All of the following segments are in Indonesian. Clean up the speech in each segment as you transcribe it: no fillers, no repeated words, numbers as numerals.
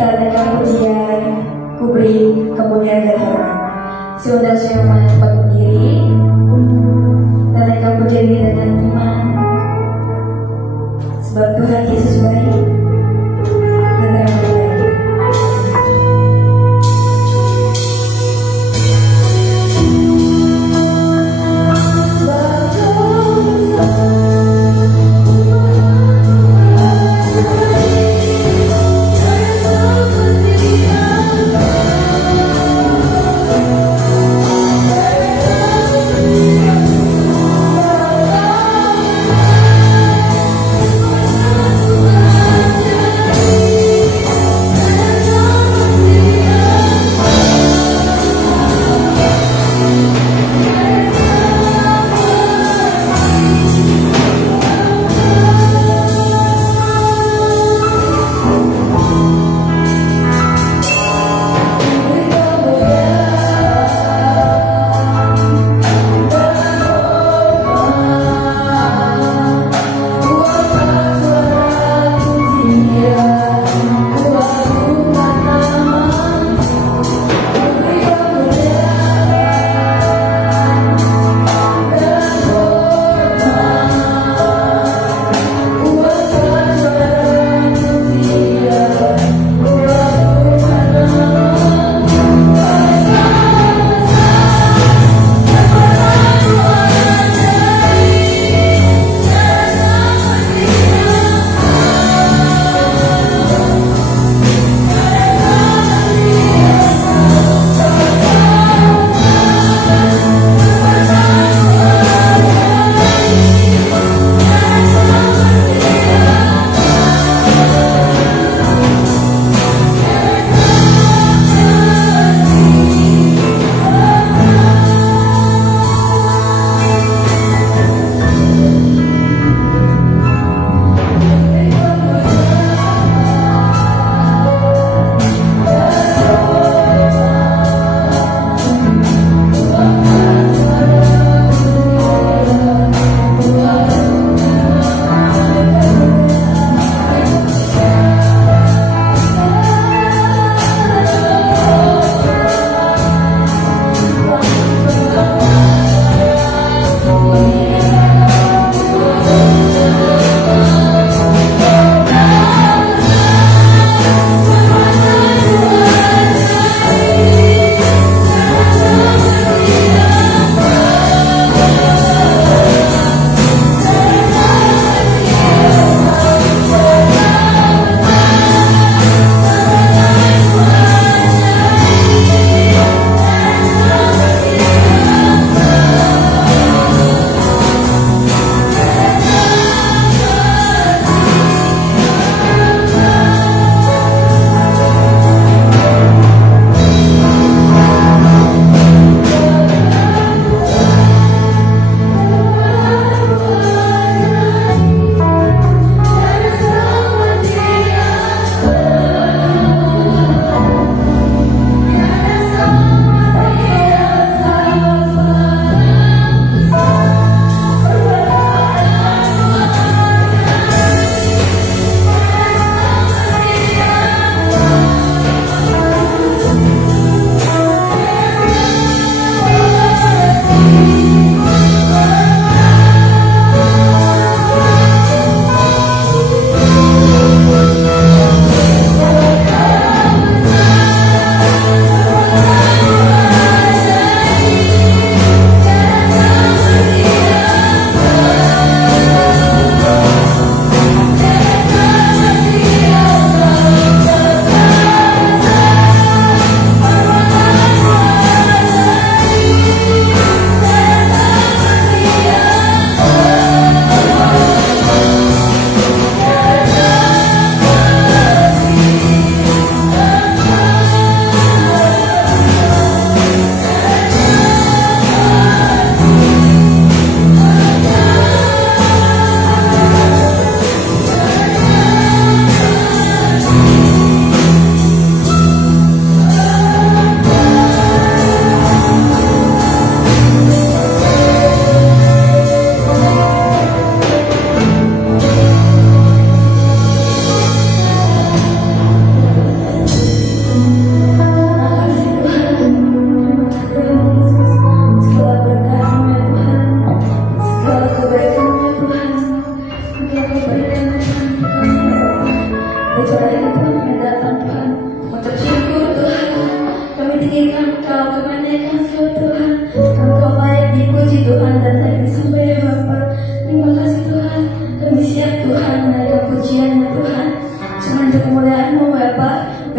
Karena pujian kuberi kemuliaan dan hormat. Saudara saya menyebut diri, karena pujian diri dengan iman. Sebab Tuhan Yesus baik.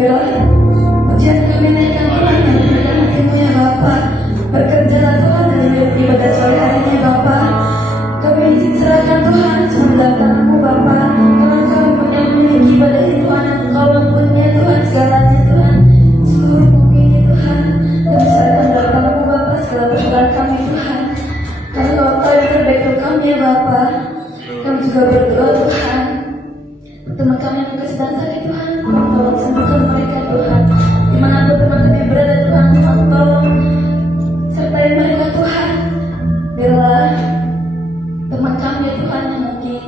Biarlah pujian kami naikkan Tuhan yang memberikan hatimu ya Bapa. Bekerjalah Tuhan dalam ibadah sore hari ini Bapa. Kami izin serahkan Tuhan semua tanganmu Bapa. Karena kami punya memiliki ibadah ini Tuhan, Engkau mempunyai Tuhan segalanya Tuhan. Seluruh bumi ini Tuhan, kami serahkan dalam tanganmu Bapa segala persoalan kami Tuhan. Kami Bapa yang terbaik untuk kami ya Bapa. Kami juga berdoa Tuhan, teman kami yang tugas dan sakit Tuhan, tolong sembuhkan mereka Tuhan. Dimanapun teman kami berada Tuhan, tolong sertai mereka Tuhan. Biarlah teman kami Tuhan yang mungkin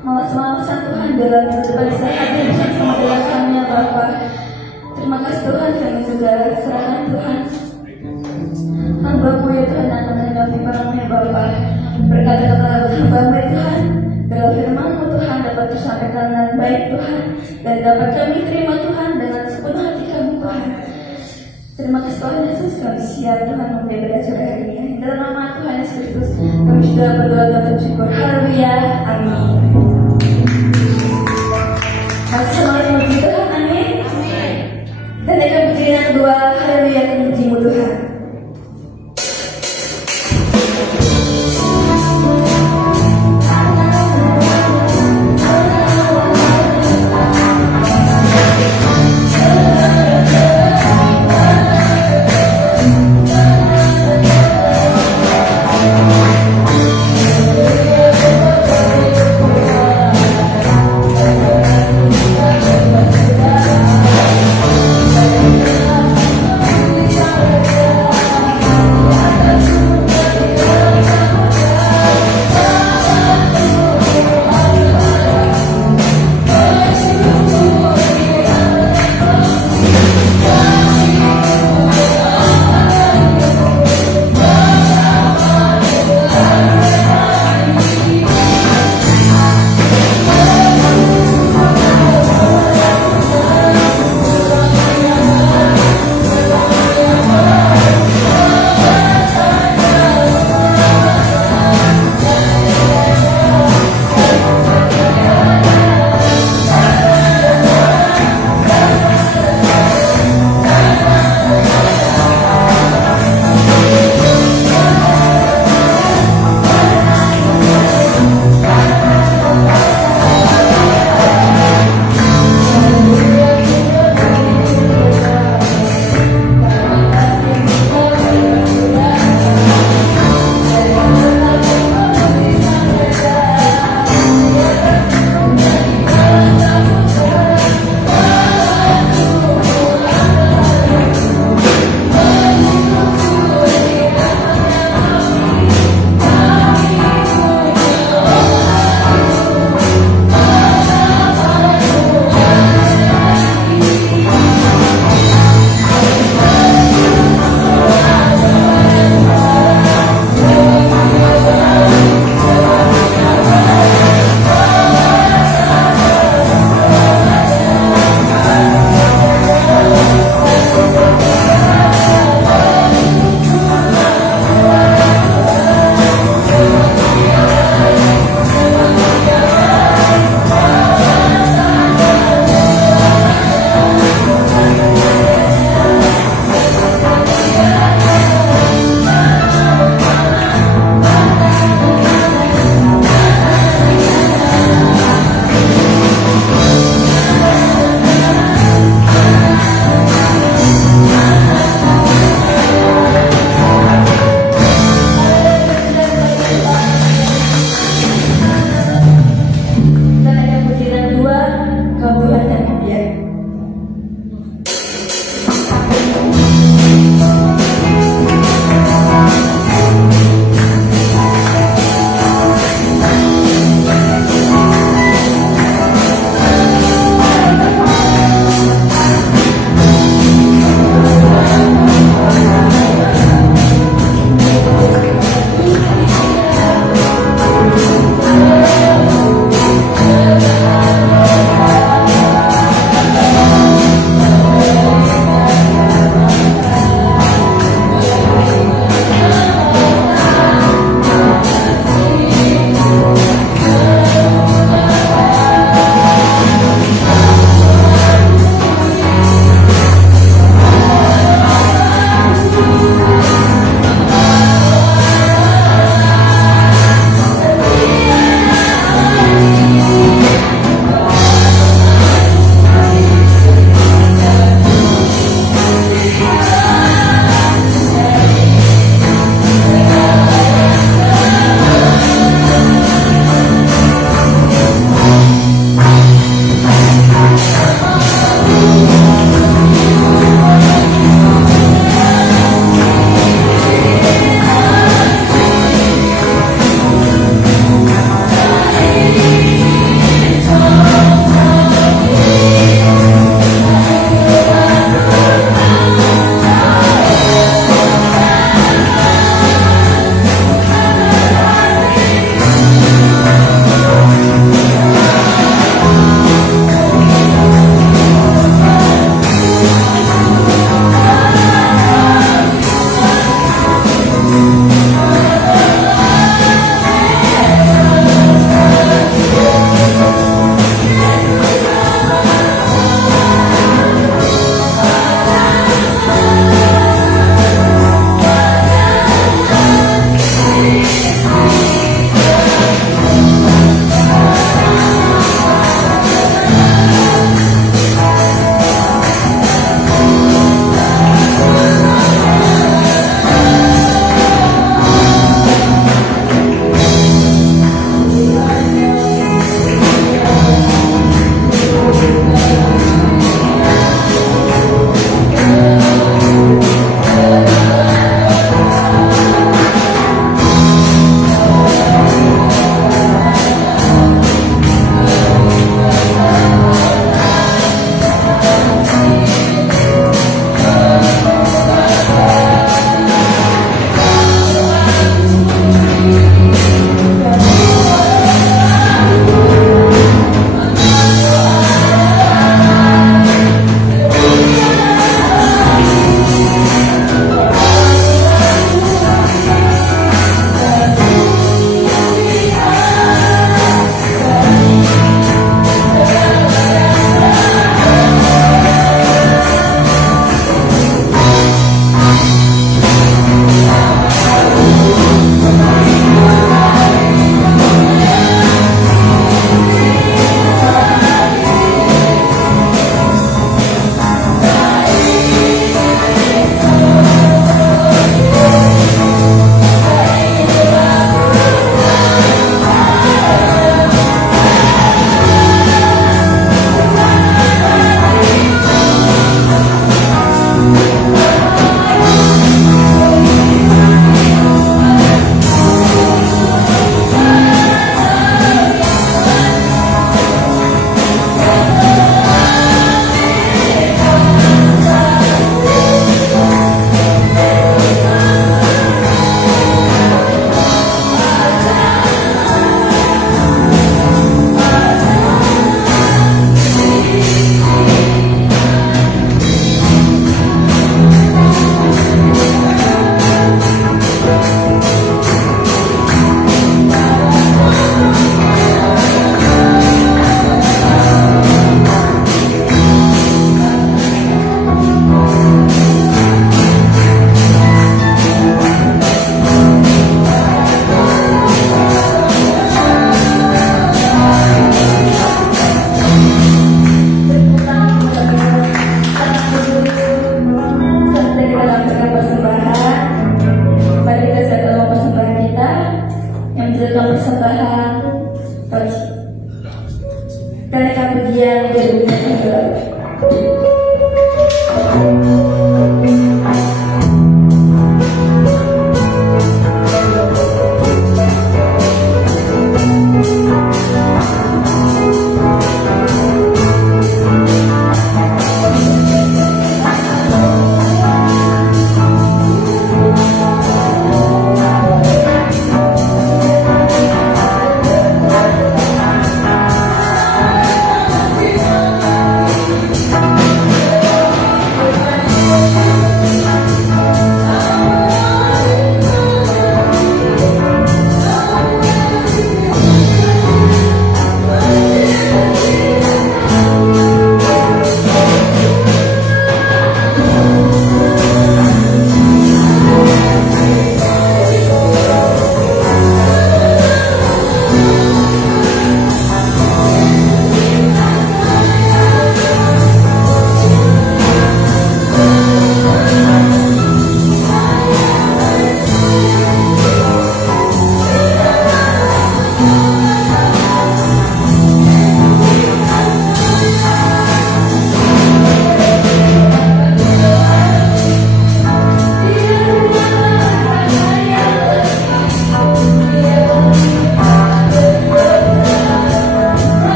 malas-malasan Tuhan dalam berjumpa bisa hadir bersama dengan kami ya Bapa. Terima kasih Tuhan, kami juga serahkan Tuhan hamba-Mu ya Tuhan, anak-anak kami para ya Bapa. Berkata-kata hamba-Mu ya Tuhan, biarlah firman-Mu Tuhan dapat tersampaikan dengan baik Tuhan, dan dapat kami terima Tuhan dengan sepenuh hati kami Tuhan. Terima kasih Tuhan Yesus, kami siap Tuhan memberikan sore hari ini. Dalam nama Tuhan Yesus Kristus, kami sudah berdoa dan bersyukur. Haleluya, amin. Masih semangat memuji Tuhan, amin. Dan akan berdiri yang kedua, haleluya, kami memuji-Mu Tuhan.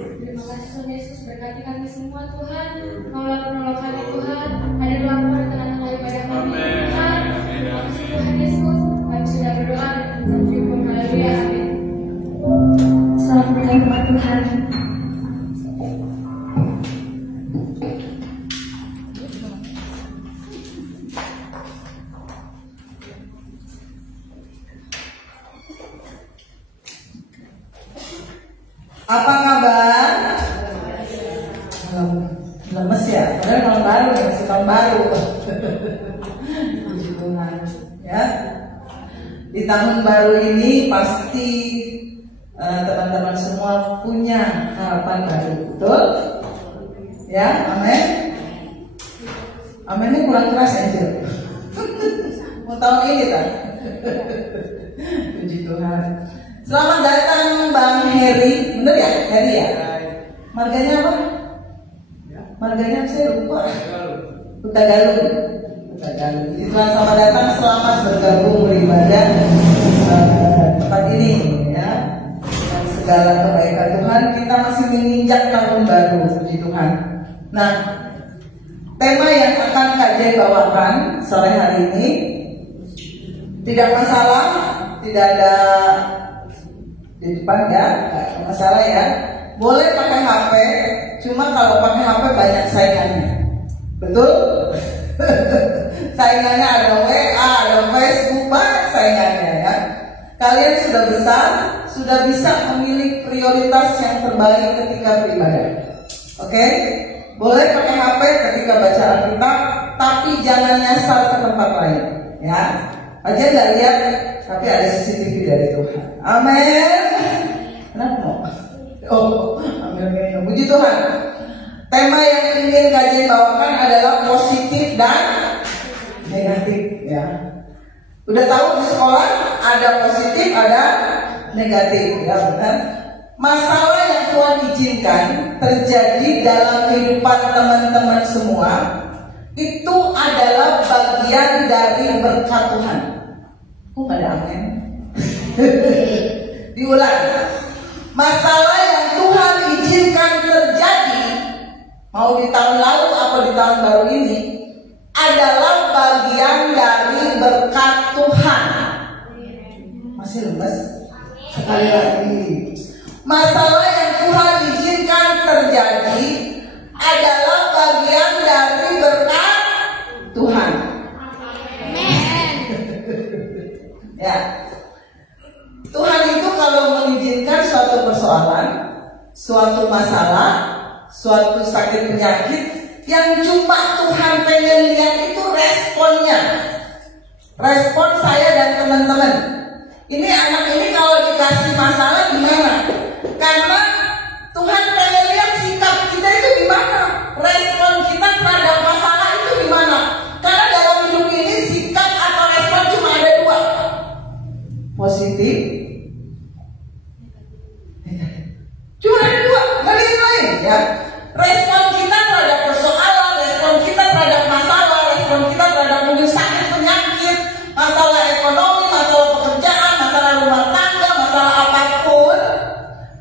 Terima kasih Tuhan Yesus, berkati kami semua Tuhan. Maulah penolong kami Tuhan. Ada laporan tenang daripada kami Tuhan. Terima kasih Tuhan Yesus. Kami sudah berdoa dan mengucap syukur. Haleluya. Amin. Selamat berkat Tuhan. Apa kabar? Lemes ya, padahal tahun baru ya, masih tahun baru. Puji Tuhan ya. Di tahun baru ini pasti teman-teman semua punya harapan baru, betul? Ya, amin. Aminnya kurang keras aja. Mau tahun ini kan? Puji Tuhan. Selamat datang Bang Heri, bener ya? Heri ya? Marganya apa? Marganya saya lupa. Utagaluh. Selamat datang, selamat bergabung beribadah tempat ini ya. Dan segala kebaikan Tuhan, kita masih menginjak tahun baru, puji Tuhan. Nah, tema yang akan Kak Jay bawakan sore hari ini tidak masalah, tidak ada di depan ya, nggak masalah ya. Boleh pakai HP, cuma kalau pakai HP banyak saingannya, betul? Saingannya ada WA, ada Facebook, banyak saingannya ya. Kalian sudah besar, sudah bisa memilih prioritas yang terbaik ketika beribadah. Oke? Boleh pakai HP ketika baca Alkitab, tapi jangan nyasar ke tempat lain ya. Aja nggak lihat, tapi ada CCTV dari Tuhan. Amin. Kenapa? Oh, amin. Puji Tuhan. Tema yang ingin Kak Jay bawakan adalah positif dan negatif ya. Udah tahu di sekolah ada positif, ada negatif ya, benar. Masalah yang Tuhan izinkan terjadi dalam kehidupan teman-teman semua itu adalah bagian dari berkat Tuhan. Kok nggak ada amin? Diulang. Masalah yang Tuhan izinkan terjadi, mau di tahun lalu atau di tahun baru ini, adalah bagian dari berkat Tuhan. Masih lemes? Sekali lagi. Masalah yang Tuhan izinkan terjadi adalah bagian dari berkat Tuhan. Amin. Ya. Tuhan itu kalau mengizinkan suatu persoalan, suatu masalah, suatu sakit penyakit, yang cuma Tuhan pengen lihat itu responnya. Respon saya dan teman-teman. Ini anak ini kalau dikasih masalah gimana? Karena Tuhan pengen lihat sikap kita itu gimana, respon kita terhadap masalah itu gimana. Karena dalam hidup ini sikap atau respon cuma ada dua, positif, negatif. Cuma ada dua, nggak ada yang lain ya. Respon kita terhadap persoalan, respon kita terhadap masalah, respon kita terhadap mungkin sakit penyakit, masalah ekonomi, masalah pekerjaan, masalah rumah tangga, masalah apapun,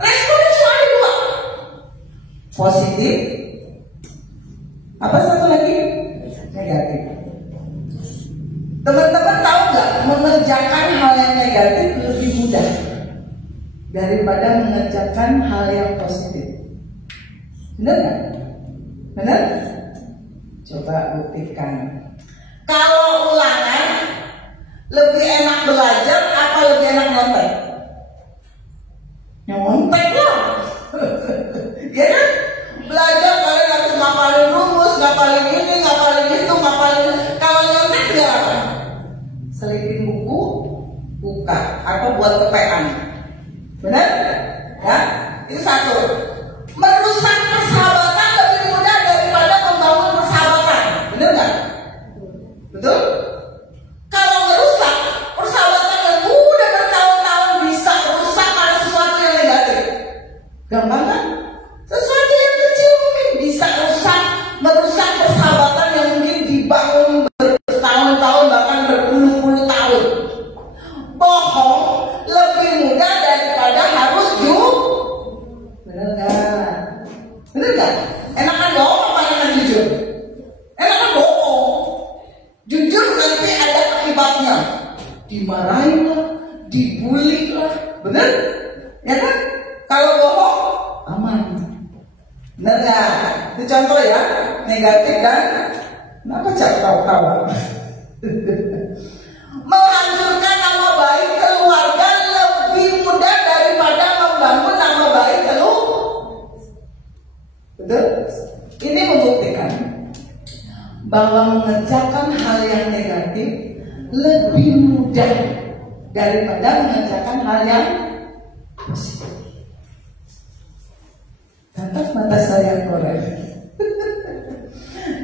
responnya cuma ada dua, positif, apa satu lagi? Negatif. Teman-teman tahu nggak, mengerjakan hal yang negatif lebih mudah daripada mengerjakan hal yang positif. Benar nggak? Benar? Coba buktikan. Kalau ulangan, lebih enak belajar apa lebih enak nyontek? Nyontek lah. Ya kan? Belajar kalian harus ngapalin rumus, ngapalin ini, ngapalin itu, ngapalin. Kalau nyontek ya selipin buku, buka atau buat kepean. Benar? Ya? Itu satu. Merusak persahabatan lebih mudah daripada membangun persahabatan. Benar nggak? Betul? Kalau merusak persahabatan yang udah bertahun-tahun bisa rusak karena sesuatu yang negatif. Gampang kan? Sesuatu yang kecil mungkin bisa rusak, merusak persahabatan yang mungkin dibangun bertahun-tahun bahkan berpuluh-puluh tahun. Bohong lebih mudah daripada harus benar nggak? Bener gak? Enakan bohong apa enakan jujur? Enakan bohong. Jujur nanti ada akibatnya. Dimarahin lah, dibully lah. Bener? Ya kan? Kalau bohong, aman. Bener gak? Itu contoh ya, negatif kan? Kenapa cak tawa-tawa? Menghancurkan nama baik keluarga lebih mudah daripada membangun nama baik keluarga. Betul? Ini membuktikan bahwa mengerjakan hal yang negatif lebih mudah daripada mengerjakan hal yang positif. Tatap mata saya korek.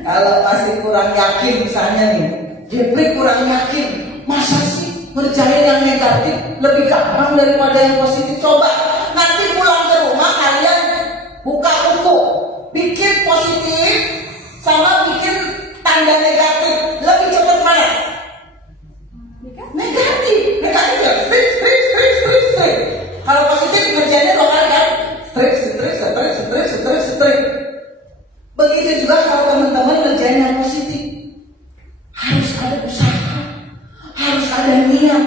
Kalau masih kurang yakin misalnya nih, Jepri kurang yakin, masa sih ngerjain yang negatif lebih gampang daripada yang positif? Coba nanti pulang ke rumah kalian buka buku, bikin positif sama bikin tanda negatif, lebih cepat mana? Negatif ya, strik. Kalau positif ngerjainnya 2 kali kan, strik. Begitu juga kalau teman-teman ngerjain yang positif, harus ada usaha, harus ada niat,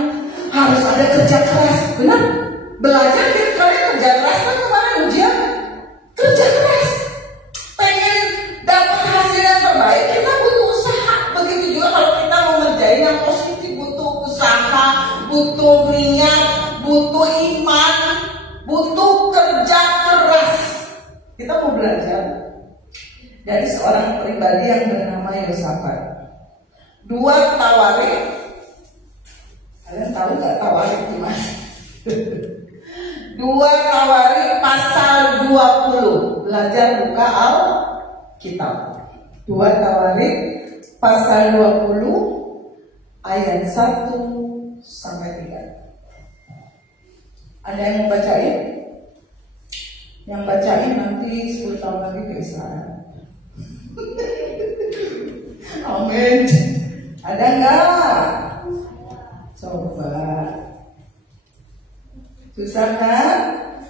harus ada kerja keras. Benar? Belajar kita kalian kerja keras kan kemarin ujian, kerja keras. Pengen dapat hasil yang terbaik, kita butuh usaha. Begitu juga kalau kita mau ngerjain yang positif, butuh usaha, butuh niat, butuh iman, butuh kerja keras. Kita mau belajar dari seorang pribadi yang bernama Yosafat. 2 Tawarik. Kalian tahu nggak Tawarik gimana? 2 Tawarik pasal 20. Belajar buka Alkitab. 2 Tawarik pasal 20 ayat 1 sampai 3. Ada yang mau bacain? Yang bacain nanti 10 tahun lagi ke Israel. Amin. Ada nggak? Coba. Susah kan?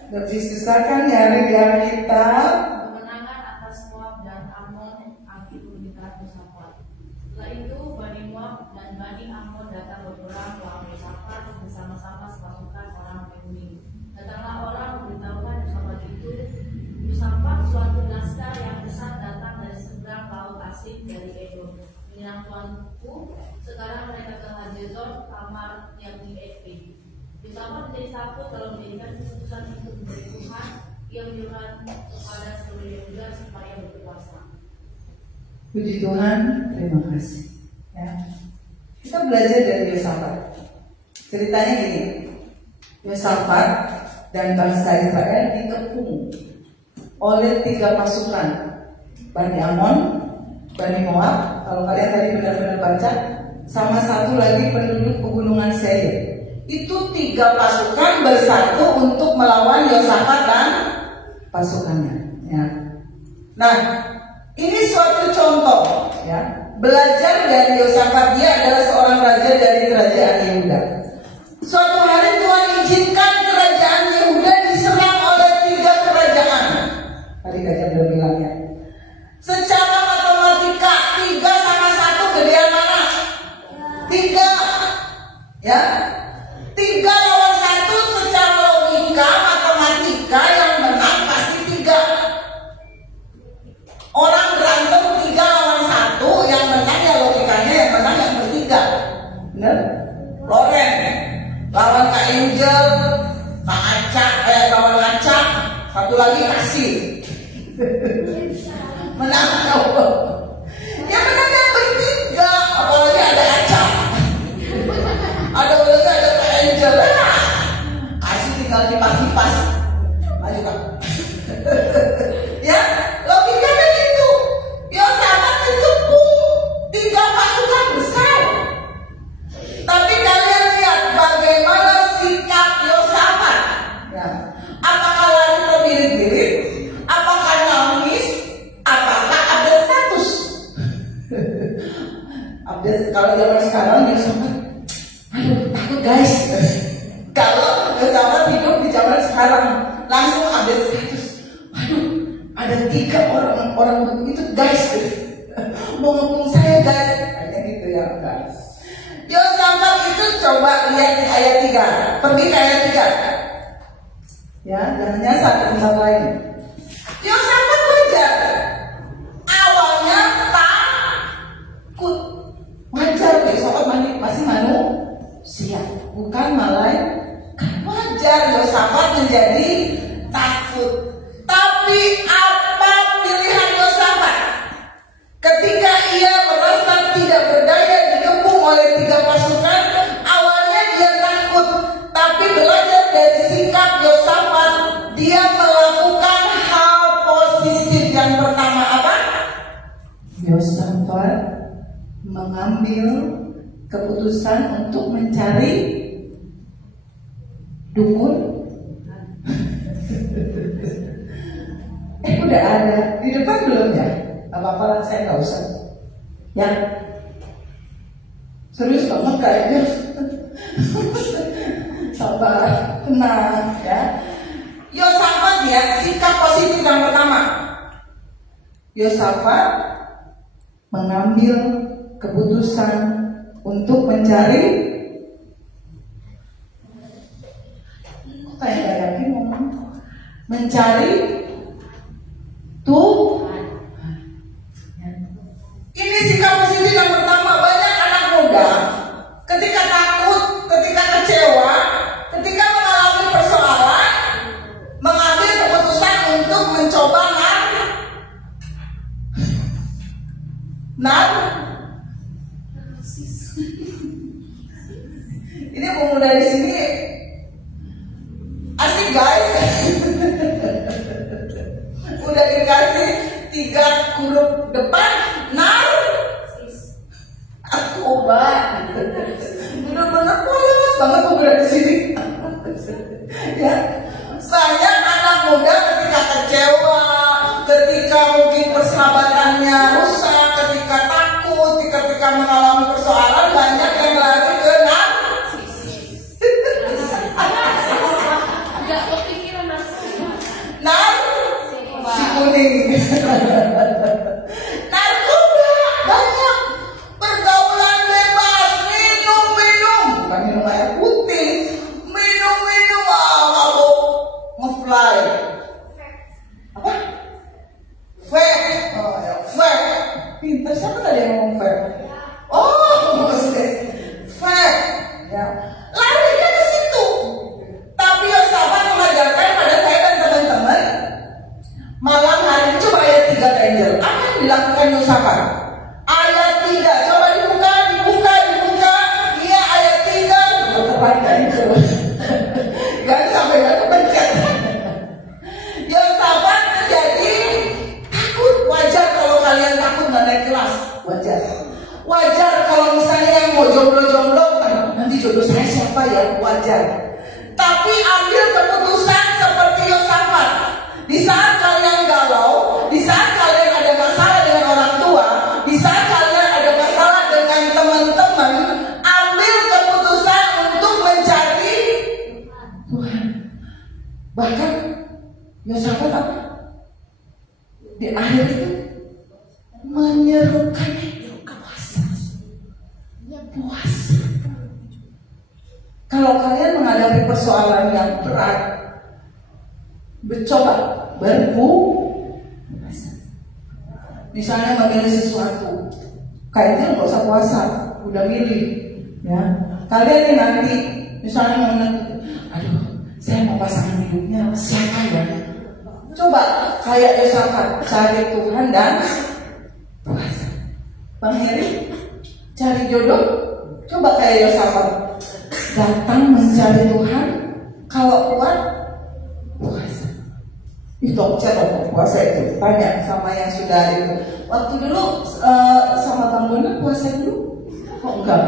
Lebih susah kan nyari di Alkitab? Kemenangan atas Moab dan Ammon akibat permintaan Yosafat. Setelah itu Bani Moab dan Bani Ammon datang berperang melawan Yosafat bersama-sama sepasukan orang Mehuni. Datanglah orang memberitahukan Yosafat itu, Yosafat suatu naskah yang besar datang dari seberang laut asing dari Edom. Inilah tuanku, sekarang mereka ke Hazezon, Tamar yang di Ekrim. Yosafat menjadi takut kalau menjadikan keputusan untuk memberi Tuhan. Ia menyuruhkan kepada seluruh Yehuda supaya berpuasa. Puji Tuhan, terima kasih. Ya. Kita belajar dari Yosafat. Ceritanya gini, Yosafat dan bangsa Israel dikepung oleh 3 pasukan, Bani Ammon, Bani Moab, kalau kalian tadi benar-benar baca, sama satu lagi penduduk pegunungan Seir. Itu 3 pasukan bersatu untuk melawan Yosafat dan pasukannya. Ya. Nah, ini suatu contoh, ya. Belajar dari Yosafat, dia adalah seorang raja dari kerajaan Yehuda. Suatu hari Tuhan izinkan kerajaan Yehuda diserang oleh 3 kerajaan. Tadi Kak Jabir bilang ya. Secara matematika 3 sama 1 gedean mana? 3. Ya. 3 lawan 1 secara logika matematika yang menang pasti 3. Orang berantem 3 lawan 1, yang menang ya logikanya yang menang yang bertiga. Bener? Loren lawan Kak Angel, Kak Acak, lawan Acak, satu lagi Kasih. Menang apa? Ya menang yang bertiga, apalagi ada Acak. Ada lagi ada Kak Angel. Kasih tinggal dipas-dipas. Maju Kak. Ya, logikanya gitu. Yosafat dikepung 3 pasukan besar. Tapi kalian lihat bagaimana sikap Yosafat. Ya. Apakah lari terbirit-birit? Apakah nangis? Apakah update status? Update kalau zaman sekarang Yosafat, aduh takut guys. Kalau Yosafat hidup di zaman sekarang langsung update status. Aduh, ada 3 orang begitu guys, mau ngepung saya guys, kayak gitu ya guys. Yosafat itu coba lihat di ayat 3, pergi ke ayat 3 ya, jangan nyasar ke tempat lain. Yosafat wajar, awalnya takut, wajar. Yosafat masih manusia, bukan malaikat. Wajar Yosafat menjadi takut. Tapi apa pilihan Yosafat? Ketika ia merasa tidak berdaya dikepung oleh 3 pasukan, awalnya dia takut. Tapi belajar dari sikap Yosafat, dia melakukan hal positif. Yang pertama apa? Yosafat mengambil keputusan untuk mencari dukun. Udah ada di depan belum ya? Apa-apa saya nggak usah. Ya, serius banget kayaknya. Sabar, tenang ya. Yosafat ya, sikap positif yang pertama. Yosafat mengambil keputusan untuk mencari. Kayak gak yakin ngomong. Mencari Tuhan. Ini sikap positif yang pertama. Banyak anak muda ketika takut, ketika kecewa, ketika mengalami persoalan, mengambil keputusan untuk mencoba ini pemuda di sini asik guys. Udah dikasih 3 huruf depan, aku obat. Bener-bener polos banget pemuda di sini. Ya, banyak anak muda ketika kecewa, ketika mungkin persahabatannya rusak, ketika takut, ketika mengalami persoalan, banyak yang lari ke si kuning. Narkoba banyak, pergaulan bebas, minum, bukan minum air putih, minum, mabuk, ngefly. Apa? Vape. Oh ya, vape. Pintar, siapa tadi yang ngomong vape? Oh, maksudnya vape. Ya, larinya ke situ. Tapi Yosafat mengajarkan pada saya dan teman-teman, malam hari, coba ayat 3 Angel. Apa yang dilakukan Yosafat? Ayat 3, coba dibuka. Iya, ayat 3. Gak sampai gak kepencet. Yosafat menjadi takut. Wajar kalau kalian takut gak naik kelas. Wajar kalau misalnya yang mau jomblo-jomblo, nanti jodoh saya siapa ya? Wajar. Tapi ambil keputusan seperti Yosafat. Di saat kalian galau, di saat kalian ada masalah dengan orang tua, di saat kalian ada masalah dengan teman-teman, ambil keputusan untuk mencari Tuhan. Bahkan Yosafat apa? Di akhir itu menyerukan puasa. Kalau kalian menghadapi persoalan yang berat, coba berpuasa. Misalnya memilih sesuatu, kayak itu nggak usah puasa, udah milih, ya. Kalian nih nanti, misalnya mau menentukan, aduh, saya mau pasangan hidupnya siapa ya? Coba kayak Yosafat, cari Tuhan dan puasa. Bang Heri, cari jodoh, coba kayak Yosafat, datang mencari Tuhan, kalau kuat puasa. Itu cara puasa itu tanya sama yang sudah itu. Waktu dulu sama Bang Bona puasa dulu, kok enggak?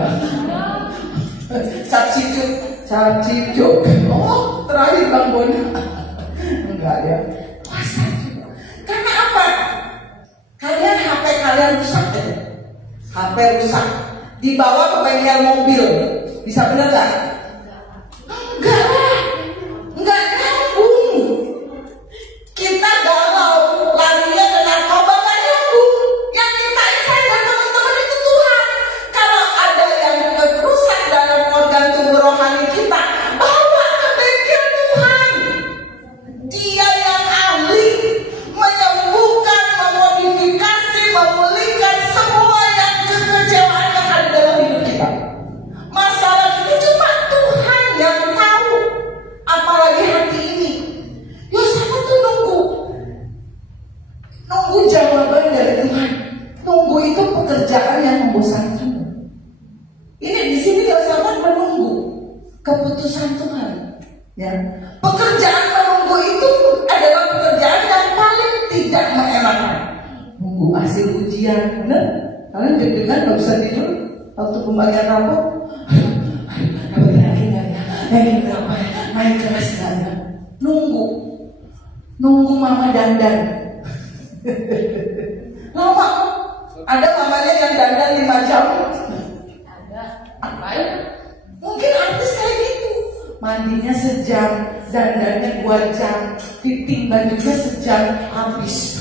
Capcijuk. Oh, terakhir Bang Bona. Enggak ya. Puasa juga. Karena apa? Kalian HP kalian rusak aja. HP rusak. Dibawa ke bengkel mobil. Bisa bener gak? Enggak lah. Enggak nyambung. Kita galau, lari Nunggu jawaban dari Tuhan. Nunggu itu pekerjaan yang membosankan. Ini di sini Yosafat menunggu keputusan Tuhan. Ya, pekerjaan menunggu itu adalah pekerjaan yang paling tidak menyenangkan. Nunggu hasil ujian, benar? Kalian deg-degan nggak bisa tidur waktu pembagian rapor. Apa yakin nggak ya? Yakin berapa? Naik kelas nggak ya? Nunggu mama dandan. Lama. Ada mamanya yang dandan 5 jam. Apa? Mungkin artis kayak gitu. Mandinya sejam, dandannya 2 jam, fitting bajunya sejam, habis.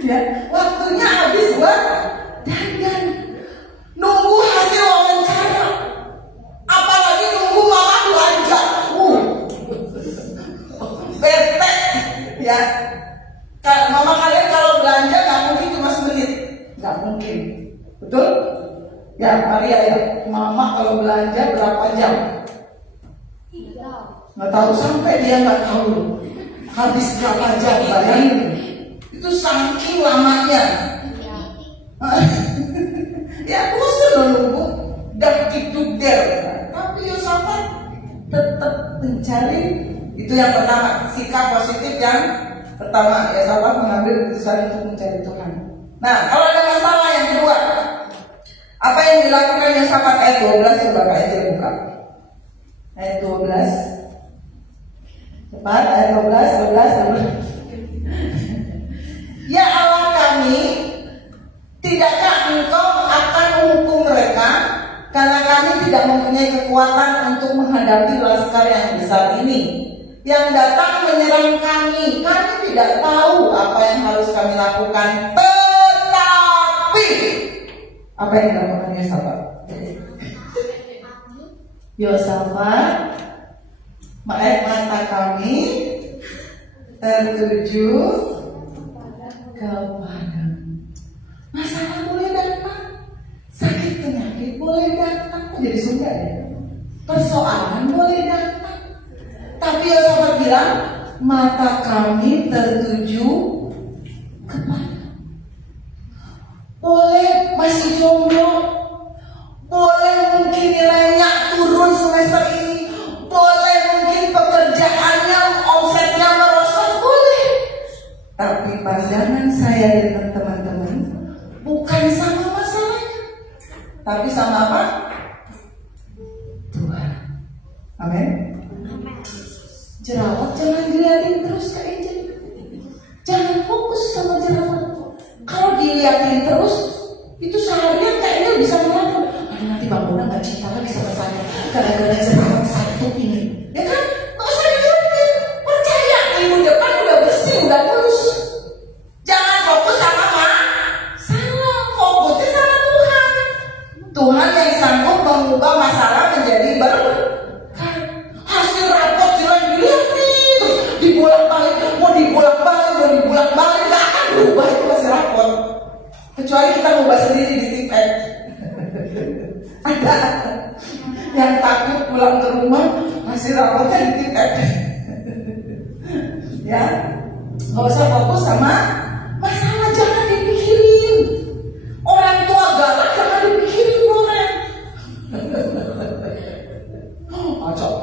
Ya, waktunya habis buat dandan. Nunggu hasil wawancara. Apalagi nunggu mama belanja. Bete. Ya. Mama kalian kalau belanja nggak mungkin cuma semenit. Nggak mungkin. Betul? Ya, Maria ya. Mama kalau belanja berapa jam? Nggak tahu, sampai dia nggak tahu habis berapa jam, bayangin. Itu saking lamanya. Ya bosan loh nunggu, dah duduk. Tapi Yosafat tetap mencari. Itu yang pertama, sikap positif yang pertama. Yosafat mengambil keputusan untuk mencari Tuhan. Nah, kalau ada masalah yang kedua, apa yang dilakukan Yosafat ayat 12? Coba Kak Ejel buka ayat 12. Cepat, ayat 12. Ya Allah kami, tidakkah Engkau akan menghukum mereka karena kami tidak mempunyai kekuatan untuk menghadapi laskar yang besar ini yang datang menyerang kami. Kami tidak tahu apa yang harus kami lakukan. Tetapi apa yang dilakukan Yosafat? Yosafat, mata kami tertuju kepada. Masalah boleh datang, sakit penyakit boleh datang, jadi sumber ya. Persoalan boleh datang, tapi Yosafat bilang mata kami tertuju kepada. Boleh masih jomblo, boleh mungkin nilainya turun semester ini, boleh mungkin pekerjaannya omsetnya merosot, boleh. Tapi pandangan saya dan teman-teman bukan sama masalahnya, tapi sama apa? Tuhan. Amin. Jerawat jangan dilihatin terus Kak Ejel. Jangan fokus sama jerawat. Kalau dilihatin terus, itu seharian kayaknya bisa mengatakan, nanti Bang Bona gak cinta lagi sama saya gara-gara jerawat satu ini. Ya kan? Gak usah dilihatin. Percaya, minggu depan udah bersih, udah mulus. Jangan fokus sama masalah, fokusnya sama Tuhan. Tuhan yang sanggup mengubah masalah menjadi berkah. Hasil rapot jelek dilihatin, dibolak-balik, mau dibolak-balik, gak akan berubah itu hasil rapot. Kecuali kita ngubah sendiri di TikTok. Ada yang takut pulang ke rumah hasil rapotnya di TikTok. Ya, nggak usah fokus sama masalah, jangan dipikirin. Orang tua galak jangan dipikirin orang. Acok.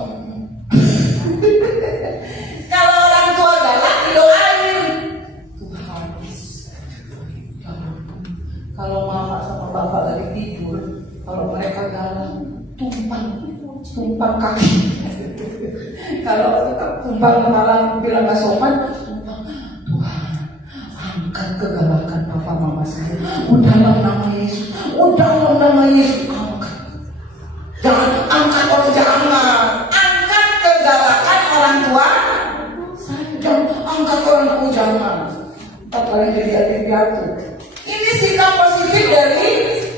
Kalau orang tua galak didoain. Tuhan, kalau mama sama bapak lagi tidur, kalau mereka galak, tumpang kaki. Kalau tumpang kepala bilang gak sopan, tumpang. Tuhan, angkat kegalakan papa mama saya. Udahlah nama Yesus, angkat. Jangan angkat orang, jangan angkat kegalakan orang tua. Jangan angkat orang tua, jangan. Tak boleh jadi hati-hati. Ini sikap positif dari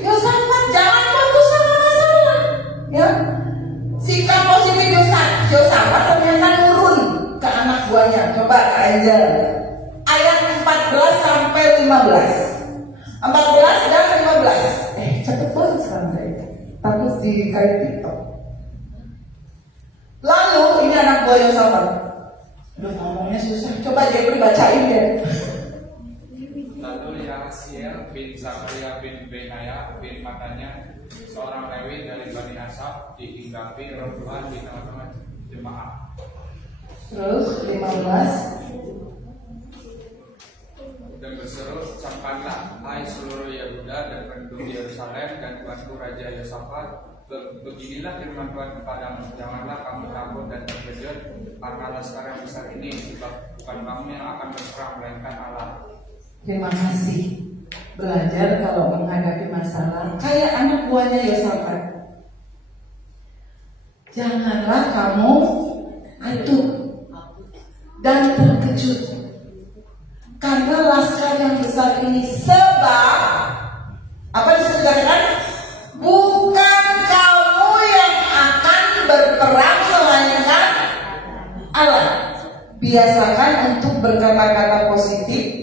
Yosafat, jangan fokus sama masalah. Ya, sikap positif Yosafat ternyata turun ke anak buahnya. Coba Kak Angel, ayat 14 sampai 15. 14 dan 15. Cepet banget sekarang saya. Takut dikait TikTok. Lalu ini anak buah Yosafat. Aduh, ngomongnya susah. Coba Jepri bacain ya. Mahasiel bin Zakaria bin Benaya bin Matanya, seorang Lewi dari Bani Asaf, dihinggapi Roh Tuhan di tengah-tengah jemaat. Terus 15. Dan berseru, camkanlah hai seluruh Yehuda dan penduduk Yerusalem dan tuanku Raja Yosafat, beginilah firman Tuhan kepadamu, janganlah kamu takut dan terkejut karena laskar yang besar ini, sebab bukan kamu yang akan berperang melainkan Allah. Terima kasih. Belajar kalau menghadapi masalah kayak anak buahnya Yosafat. Janganlah kamu takut dan terkejut karena laskar yang besar ini, sebab apa disebutkan? Bukan kamu yang akan berperang melainkan Allah. Biasakan untuk berkata-kata positif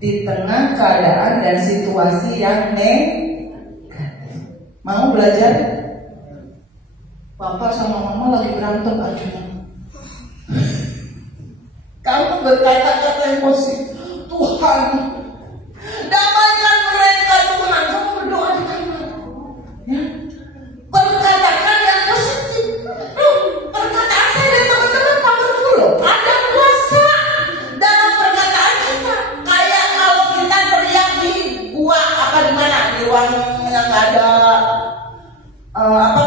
di tengah keadaan dan situasi yang negatif. Mau belajar? Papa sama mama lagi berantem aja. Kamu berkata-kata yang positif. Tuhan, damaikan mereka Tuhan. Kamu berdoa di kamar, ya. Berkatakan yang positif. Perkataan saya dan teman-teman powerful loh. Ada kuasa dalam perkataan kita. Kayak kalau kita teriak di gua apa di mana, di ruang yang ada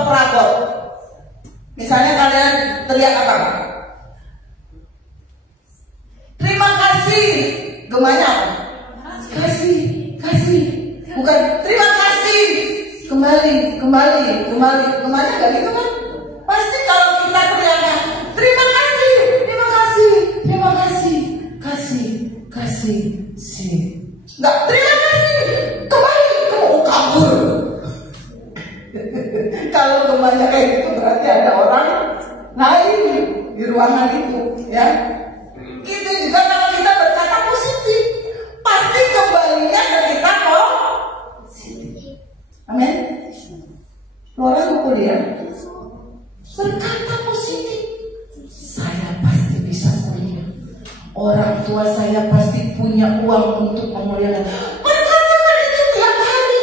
perabot. Misalnya kalian teriak apa? Terima kasih. Gemanya apa? Kasih. Bukan terima kasih. Kembali. Gemanya gak gitu kan? Pasti kalau kita teriaknya terima kasih. Enggak, terima kasih. Kembali, kamu kabur. Kalau gemanya kayak gitu berarti ada orang lain di ruangan itu, ya. Itu juga kalau kita berkata positif, pasti kembalinya ke kita positif. Amin. Orang mau kuliah, berkata positif. Saya pasti bisa kuliah. Orang tua saya pasti punya uang untuk memuliakan. Berkatakan itu tiap hari.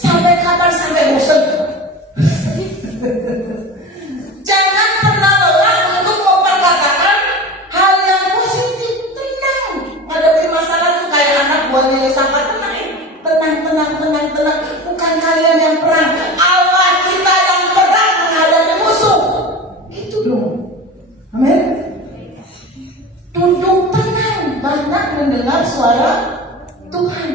Sampai kapan? Sampai bosan. Jangan pernah lelah untuk memperkatakan hal yang positif. Tenang. Hadapi masalah itu kayak anak buahnya Yosafat. Tenang. Bukan kalian yang perang, Allah kita yang perang menghadapi musuh. Itu dong. Amin. Duduk tenang karena mendengar suara Tuhan.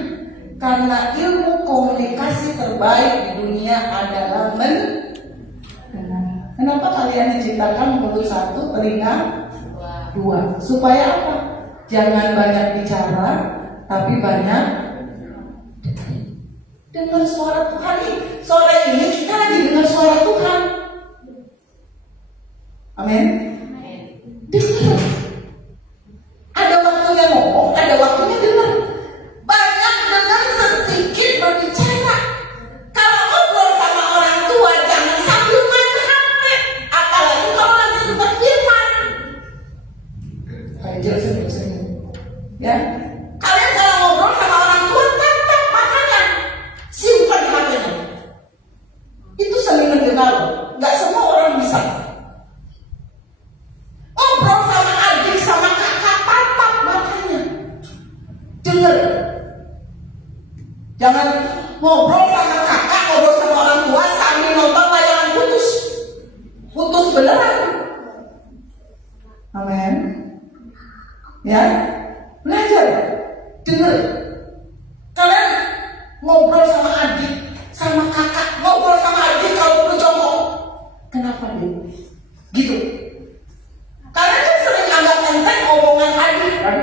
Karena ilmu komunikasi terbaik di dunia adalah mendengar. Kenapa kalian diciptakan mulut satu, telinga dua? Supaya apa? Jangan banyak bicara, tapi banyak dengar suara Tuhan. Sore ini kita lagi dengar suara Tuhan. Amin. Dengar. Ada waktunya ngomong, ada waktunya dengar. Banyak dengar, sedikit berbicara. Kalau ngobrol sama orang tua, jangan sambil main HP. Apalagi kalau lagi berfirman. Kayak dia senyum-senyum. Ya. Kalian kalau ngobrol sama orang tua, tatap matanya. Simpan HP-nya. Itu seni mendengar. Gak semua orang bisa. Ngobrol sama adik, sama kakak, tatap matanya. Dengar. Jangan ngobrol sama kakak, ngobrol sama orang tua sambil nonton layangan putus. Putus beneran. Amin. Ya. Belajar. Dengar. Kalian ngobrol sama adik, sama kakak, ngobrol sama adik kalau perlu jongkok. Kenapa dia? Gitu. Kalian kan sering anggap enteng omongan adik kan?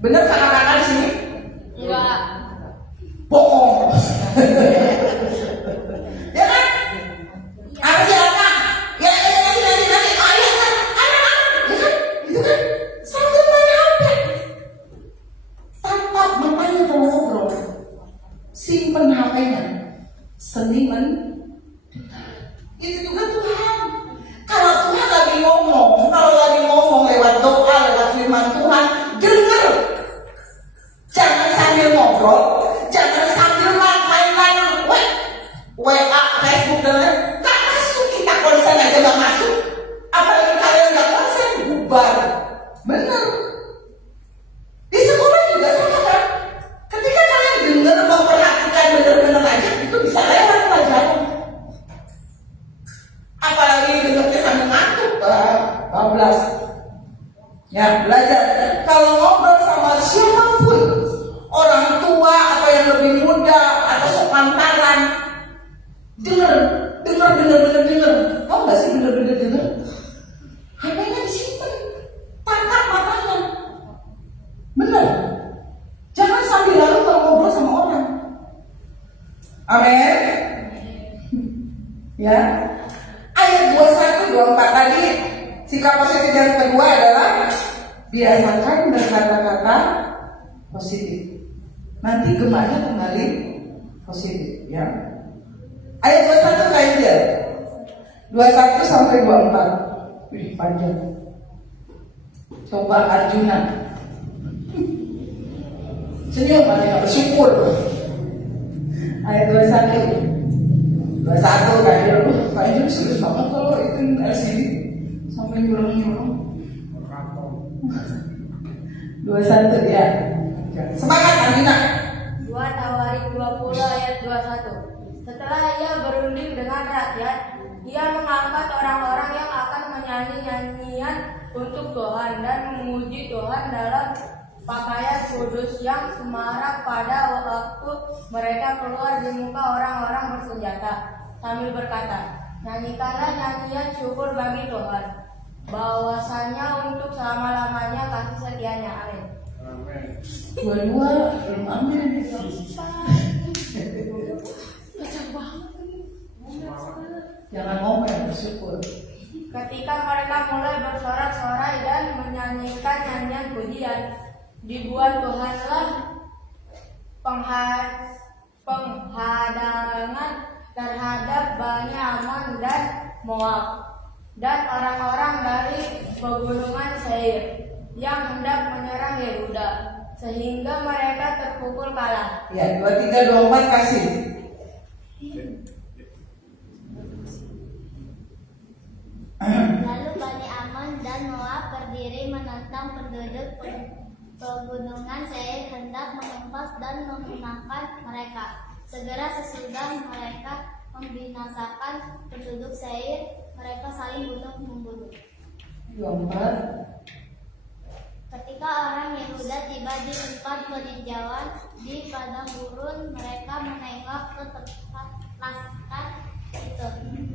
Bener kakak-kakak di sini? Enggak. Bohong. Ya kan? Apa siapa? Ya nanti ayah kan? Anak-anak, ya kan? Itu kan? Sambil main HP. Tatap matanya kalau ngobrol. Simpen HP-nya. Seni mendengar. Itu juga Tuhan. Kalau Tuhan lagi ngomong, lewat doa, lewat firman Tuhan, dengar. Jangan sambil ngobrol, jangan Denger. Tahu nggak sih bener denger? HP-nya disimpan, tatap matanya. Bener. Jangan sambil lalu kalau ngobrol sama orang. Amin. Ya. Ayat 21, 24 tadi. Sikap positif yang kedua adalah biasakan berkata-kata positif. Nanti gemaknya kembali positif, ya. Ayat 21 kayak dia. 21 sampai 24. Wih, panjang. Coba Arjuna. Senyum, ada bersyukur. Ayat 21 kayak dia. Kayaknya serius banget kalau itu LCD sampai nyurung-nyurung. 21 ya. Semangat Arjuna. 2 Tawarik 20 ayat 21. Setelah ia berunding dengan rakyat, ia mengangkat orang-orang yang akan menyanyi nyanyian untuk Tuhan dan memuji Tuhan dalam pakaian kudus yang semarak pada waktu mereka keluar di muka orang-orang bersenjata, sambil berkata, nyanyikanlah nyanyian syukur bagi Tuhan, bahwasanya untuk selama-lamanya kasih setianya. Amin. Dua-dua belum amin. Jangan ngomel, bersyukur. Ketika mereka mulai bersorak-sorai dan menyanyikan nyanyian pujian, dibuat Tuhanlah penghadangan terhadap Bani Amon dan Moab dan orang-orang dari pegunungan Seir yang hendak menyerang Yehuda, sehingga mereka terpukul kalah. Ya, 23, 24 kasih. Lalu Bani Amon dan Moab berdiri menentang penduduk pegunungan Seir, hendak menumpas dan memusnahkan mereka. Segera sesudah mereka membinasakan penduduk Seir, mereka saling bunuh-membunuh. 24. Ketika orang Yehuda tiba di tempat peninjauan di padang gurun, mereka menengok ke tempat laskar itu.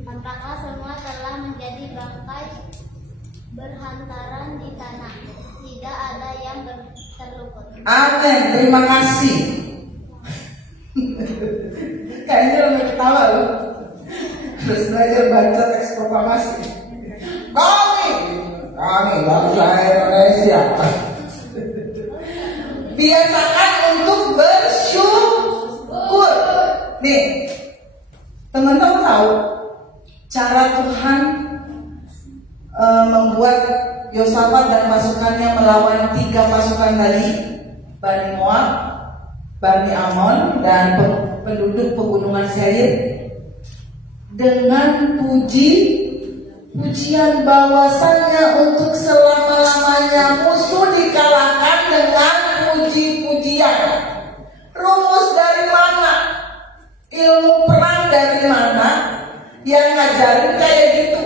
Tampaklah semua telah menjadi bangkai berhantaran di tanah. Tidak ada yang terluput. Amin, terima kasih. Kayaknya lo ketawa lo. Terus belajar baca teks proklamasi. Kami bangsa Indonesia. Biasakan untuk bersyukur. Nih, teman-teman tahu cara Tuhan membuat Yosafat dan pasukannya melawan 3 pasukan tadi, Bani Moab, Bani Amon, dan penduduk pegunungan Seir, dengan pujian bahwasannya untuk selama-lamanya musuh dikalahkan dengan puji-pujian. Rumus dari mana? Ilmu perang dari mana? Yang ngajarin kayak gitu.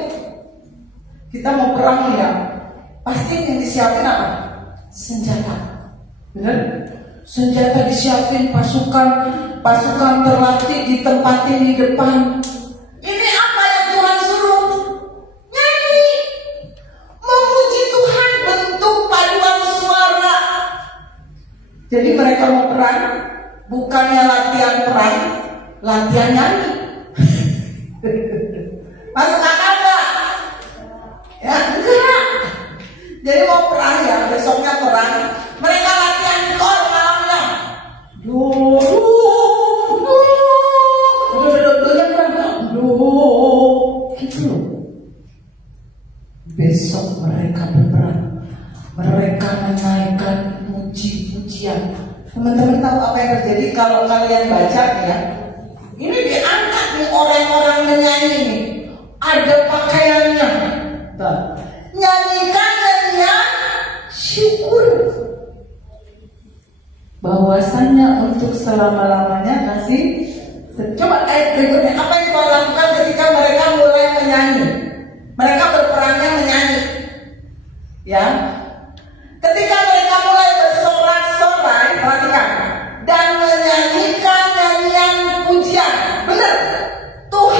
Kita mau perang ya, pasti yang disiapin apa? Senjata. Bener? Senjata disiapin, pasukan terlatih ditempatin di depan. Ini apa yang Tuhan suruh? Nyanyi, memuji Tuhan, bentuk paduan suara. Jadi mereka mau perang, bukannya latihan perang, latihan nyanyi. Masuk akal gak? Ya enggak. Jadi mau perang ya, besoknya perang, mereka latihan kor malamnya. Gitu. Besok mereka berperang, mereka menaikkan puji-pujian. Teman-teman tahu apa yang terjadi kalau kalian baca ya? Ini diangkat nih orang-orang menyanyi nih. Ada pakaiannya. Tuh. Nyanyikan nyanyian syukur. Bahwasannya untuk selama-lamanya kasih. Coba ayat berikutnya, apa yang Tuhan lakukan ketika mereka mulai menyanyi? Mereka berperangnya menyanyi. Ya. Ketika mereka mulai bersorak-sorai, perhatikan, dan menyanyikan nyanyian pujian. Benar. Tuhan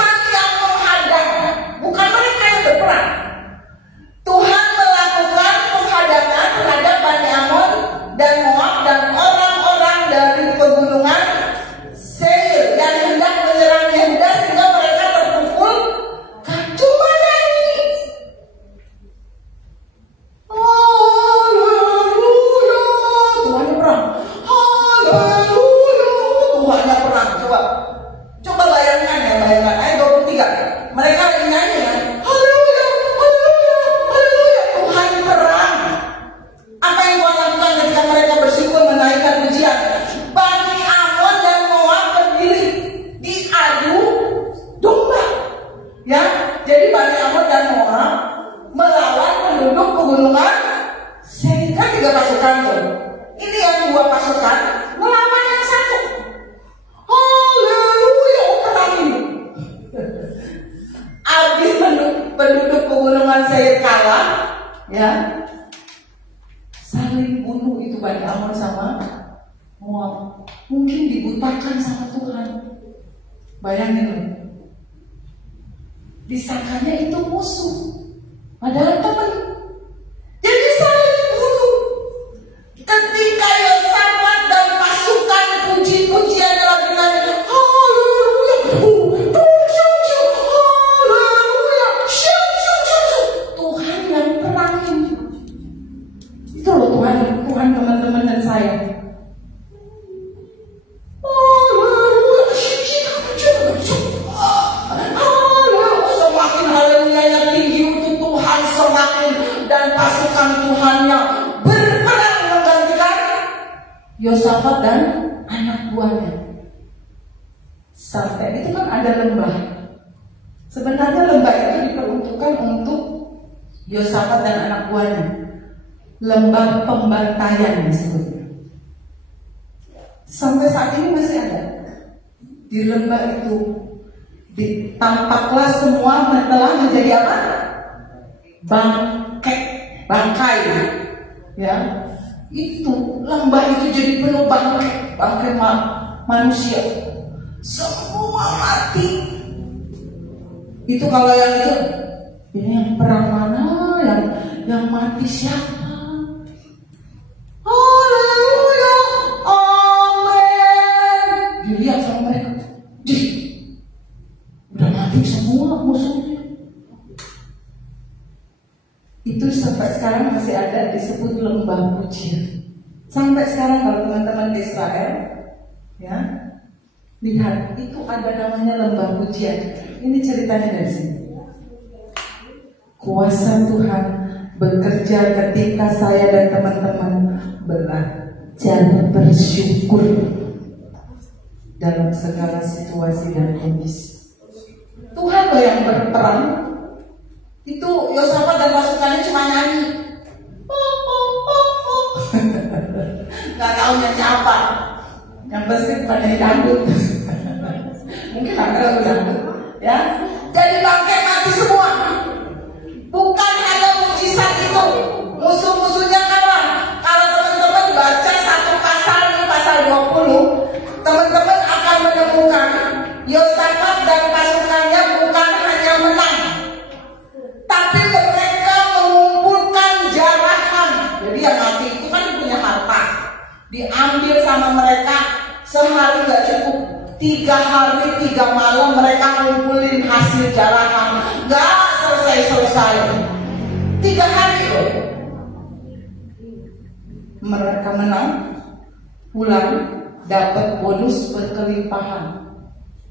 mungkin dibutakan sama Tuhan. Bayangin loh, disangkanya itu musuh, padahal teman. Jadi saling bunuh. Ketika Yosafat dan pasukan puji-pujian lagi nanya, haleluya, haleluya, Tuhan yang perangin. Itu loh Tuhan teman-teman dan saya. Semakin haleluya yang tinggi untuk Tuhan, semakin dan pasukan Tuhannya berperang menggantikan Yosafat dan anak buahnya. Sampai itu kan ada lembah. Sebenarnya lembah itu diperuntukkan untuk Yosafat dan anak buahnya. Lembah pembantaian disebutnya. Sampai saat ini masih ada. Di lembah itu ditampaklah semua telah menjadi apa? Bangkai. Ya, itu lembah itu jadi penuh bangkai manusia. Semua mati. Itu kalau yang itu, ini yang perang mana? Yang mati siapa? Haleluya, amin. Dilihat sama mereka, udah mati semua musuhnya. Itu sampai sekarang masih ada disebut lembah pujian. Sampai sekarang kalau teman-teman di Israel, ya, lihat itu ada namanya lembah pujian. Ini ceritanya dari sini. Kuasa Tuhan bekerja ketika saya dan teman-teman belajar bersyukur dalam segala situasi dan kondisi. Tuhan loh yang berperang. Itu Yosafat dan pasukannya cuma nyanyi. Gak tahu nyanyi apa. Yang pasti bukan nyanyi dangdut. Mungkin ada lagu dangdut, ya. Jadi bangkai mati semua. Bukan hanya mujizat itu, musuh-musuhnya kalah. Kalau teman-teman baca satu pasal ini, pasal 20, teman-teman akan menemukan Yosafat dan pasukannya bukan hanya menang, tapi mereka mengumpulkan jarahan. Jadi yang mati itu kan punya harta, diambil sama mereka sehari gak cukup. 3 hari 3 malam mereka ngumpulin hasil jarahan, gak selesai. 3 hari loh. Mereka menang, pulang dapat bonus berkelimpahan.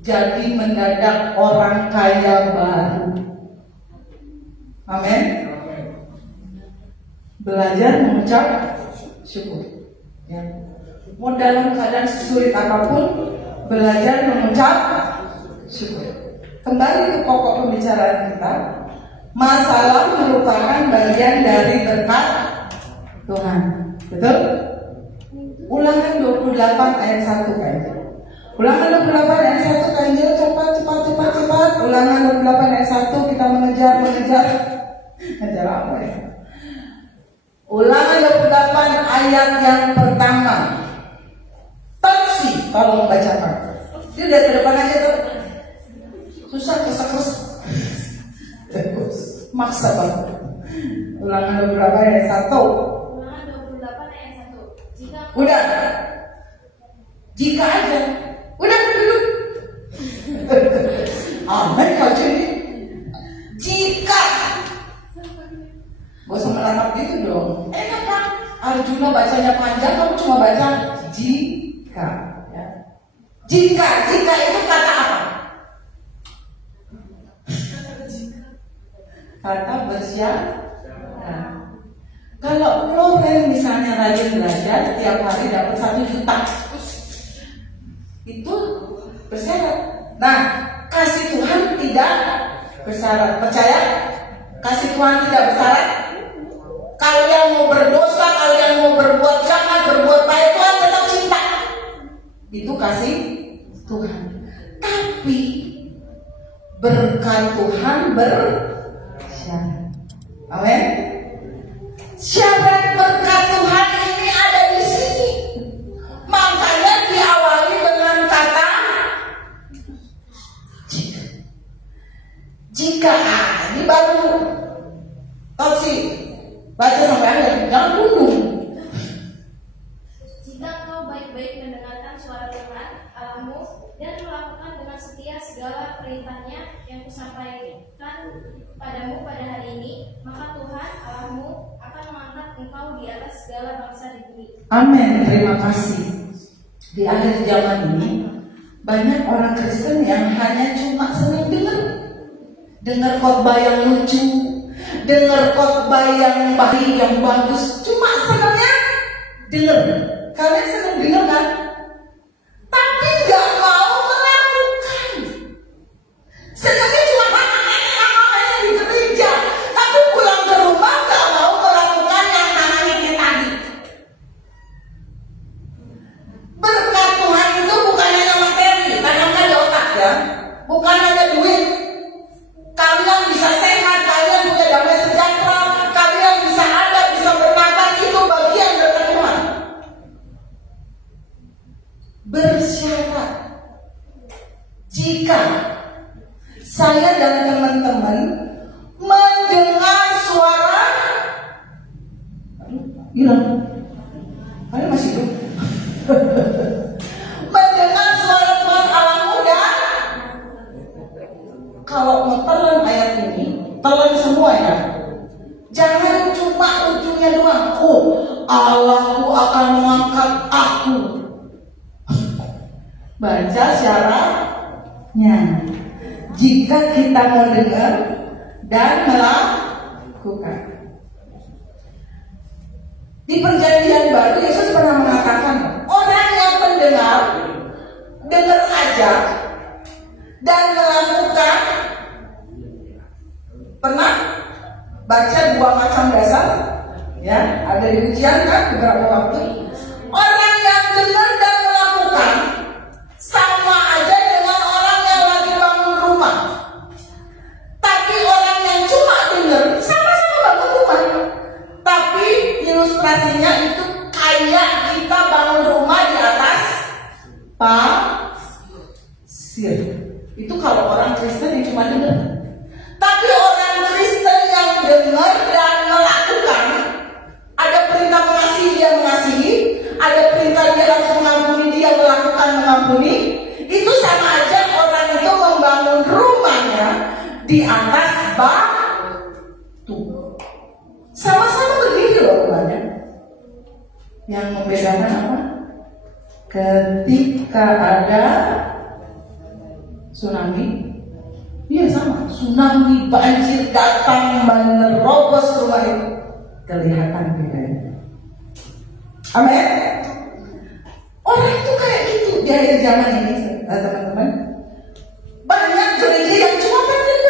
Jadi mendadak orang kaya baru. Amin. Belajar mengucap syukur. Ya. Mau dalam keadaan sulit apapun, belajar mengucap syukur. Kembali ke pokok pembicaraan kita. Masalah merupakan bagian dari berkat Tuhan. Betul? Ulangan 28 ayat 1 kayaknya. Ulangan 28 ayat 1 kayaknya. Cepat. Ulangan 28 ayat 1 kita mengejar. Ngejar apa ya? Ulangan 28 ayat yang pertama. Taksi kalau membacakan. Dia dari depan aja tuh. Susah kesek-kesek. Maksa banget. Ulangan 28 ayat 1. Ulangan 28 ayat 1. Udah. Jika aja. Udah duduk. Amin kau jadi. Jika. Gak usah melamar gitu dong. Enak kan? Arjuna bacanya panjang, kamu cuma baca jika. Ya. Jika itu kata apa? Kata bersyarat. Nah, kalau lo misalnya rajin belajar tiap hari dapat 1 juta, itu bersyarat. Nah, kasih Tuhan tidak bersyarat. Percaya? Kasih Tuhan tidak bersyarat. Kalian mau berdosa, kalian mau berbuat jahat, berbuat baik, Tuhan tetap cinta. Itu kasih Tuhan. Tapi berkat Tuhan bersyarat. Amin. Syarat berkat Tuhan ini ada di sini. Makanya baik mendengarkan suara Tuhan Allahmu dan melakukan dengan setia segala perintahnya yang kusampaikan padamu pada hari ini, maka Tuhan Allahmu akan mengangkat engkau di atas segala bangsa di bumi. Amin. Terima kasih. Di akhir zaman ini banyak orang Kristen yang hanya cuma senang dengar khotbah yang lucu, dengar khotbah yang baik, yang bagus, cuma senangnya dengar. Kalian senang dengar kan? Tapi nggak mau melakukan. Senangnya cuma hanya di gereja, tapi pulang ke rumah nggak mau melakukan yang namanya ini tadi. Berkat Tuhan itu bukan hanya materi, tanamkan di otak ya, bukan hanya duit. Kalian bisa sehat, kalian punya damai sejahtera, kalian bisa ada, bisa bernapas, itu bagian dari Tuhan. Bersyarat jika saya dan teman-teman mendengar suara hilang, kalian masih hidup? Mendengar suara Tuhan Allahmu dan kalau mau telan ayat ini, telan semua ya. Jangan cuma ujungnya doang. Oh, Allahku akan mengangkat aku. Baca syaratnya. Jika kita mau dengar dan melakukan. Di perjanjian baru Yesus pernah mengatakan, orang yang mendengar, dengar aja dan melakukan. Pernah baca dua macam dasar? Ya, ada di ujian kan beberapa waktu. Orang yang dengar dan melakukan sama aja dengan orang yang lagi bangun rumah. Tapi orang yang cuma dengar sama-sama bangun rumah. Tapi ilustrasinya itu kayak kita bangun rumah di atas pasir. Itu kalau orang Kristen yang cuma dengar. Tapi orang Kristen yang dengar dan melakukan, ada perintah mengasihi, dia mengasihi, ada perintah dia langsung mengampuni, dia melakukan mengampuni. Itu sama aja orang itu membangun rumahnya di atas batu. Sama-sama berdiri loh rumahnya. Yang membedakan apa? Ketika ada tsunami, iya sama, tsunami, banjir datang menerobos rumah itu, kelihatan bedanya. Amin. Orang itu kayak gitu di akhir zaman ini, teman-teman. Banyak gereja yang cuma pengen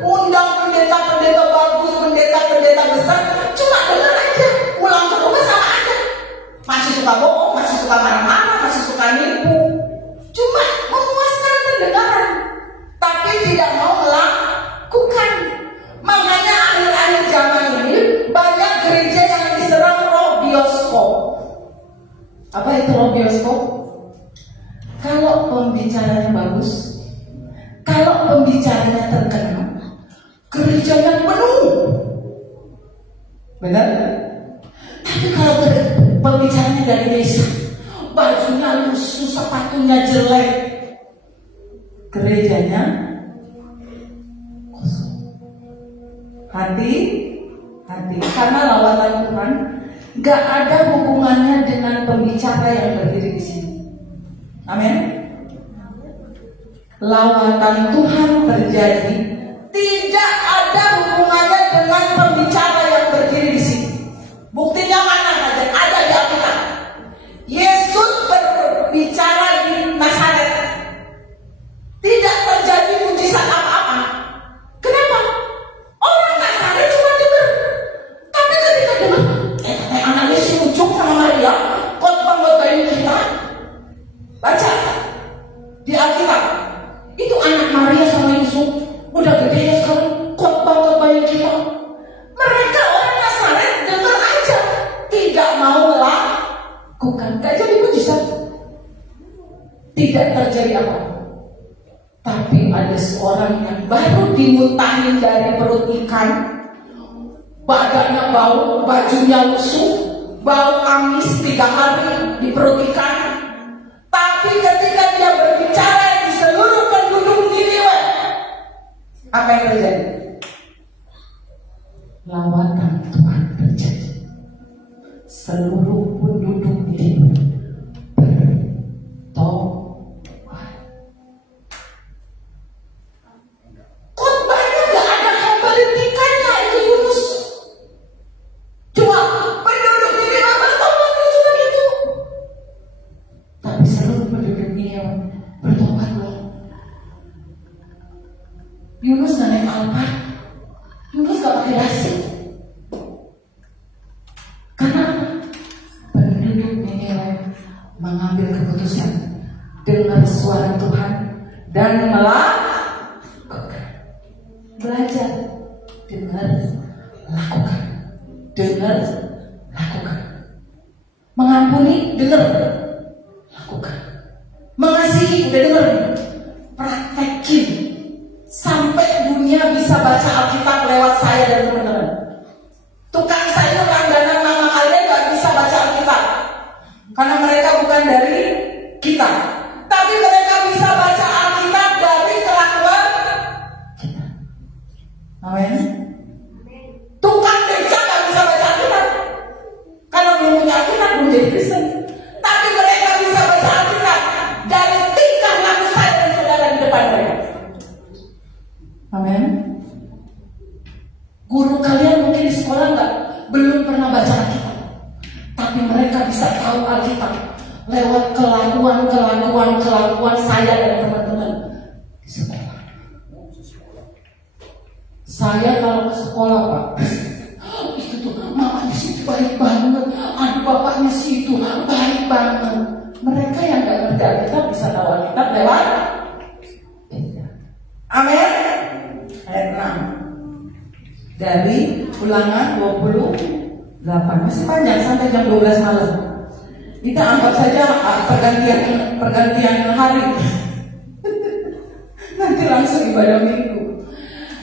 undang pendeta-pendeta bagus, pendeta-pendeta besar, cuma dengar aja, pulang ke rumah sama aja. Masih suka bohong, masih suka marah-marah, masih suka nipu. Cuma memuaskan pendengaran, tapi tidak mau melakukan. Makanya akhir-akhir zaman ini banyak gereja yang diserang roh bioskop. Apa itu roh bioskop? Kalau pembicaranya bagus, kalau pembicaranya terkenal, gerejanya penuh. Benar? Tapi kalau pembicaranya dari desa, bajunya lusuh, sepatunya jelek, gerejanya kosong. Hati, karena lawatan Tuhan gak ada hubungannya dengan pembicara yang berdiri di sini. Amin. Lawatan Tuhan terjadi tidak ada hubungannya dengan pembicara yang berdiri di sini. Buktinya mana saja? Ada di Alkitab. Yesus berbicara di Nazaret, tidak terjadi mujizat apa-apa. Kenapa? Orang Nazaret cuma dengar. Tapi ketika dengar, anaknya si Ucuk sama Maria, khotbah-khotbahin kita. Baca di Alkitab. Itu anak Maria sama Yusuf udah gede ya sekarang, khotbah-khotbahin kita. Mereka orang Nazaret dengar aja, tidak mau melakukan. Gak jadi mujizat, tidak terjadi apa-apa. Tapi ada seorang yang baru dimuntahin dari perut ikan, badannya bau, bajunya lusuh, bau amis 3 hari di perut ikan, Apa yang terjadi? Lawatan Tuhan terjadi. Seluruh penduduk itu bertobat. Khotbahnya gak ada hentikannya itu Yunus. Cuma penduduk Niniwe bertobat cuma gitu. Tapi seluruh penduduk Niniwe bertobat loh. Yunus gak naik Alphard, Yunus gak pakai dasi. Karena penduduk Niniwe mengambil keputusan, dengar suara Tuhan dan melakukan. Belajar, dengar, lakukan. Dengar, lakukan. Mengampuni, dengar, lakukan. Mengasihi, udah dengar, praktekin. Sampai dunia bisa baca Alkitab lewat saya dan teman-teman. Tukang sayur langganan mama kalian gak bisa baca Alkitab karena mereka bukan dari kita. Tapi mereka bisa baca Alkitab dari kelakuan kita. Amin. Tukang beca gak bisa baca Alkitab karena belum punya Alkitab, belum jadi Kristen. Tapi mereka bisa baca Alkitab dari tingkah laku saya dan saudara di depan mereka. Amin. Guru kalian mungkin di sekolah belum pernah baca Alkitab, tapi mereka bisa tahu Alkitab lewat kelakuan saya dan teman-teman di sekolah. Saya kalau ke sekolah Pak, itu tuh mama di situ baik banget, aduh bapaknya situ baik banget. Mereka yang nggak ngerti Alkitab bisa tahu Alkitab lewat. Amin. Ayat 6 dari Ulangan 28, masih panjang sampai jam 12 malam. Kita anggap saja pergantian hari. Nanti langsung ibadah minggu.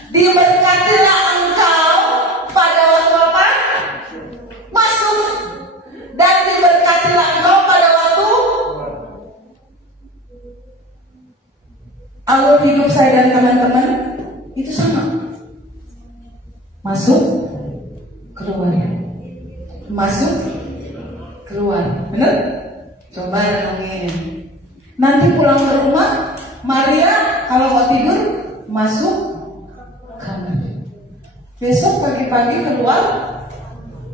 Diberkatilah engkau pada waktu apa? Masuk. Dan diberkatilah engkau pada waktu alur hidup saya dan teman-teman itu sama. Masuk, keluar. Masuk, keluar. Benar? Coba renungin. Nanti pulang ke rumah, Maria kalau mau tidur masuk kamar. Besok pagi-pagi keluar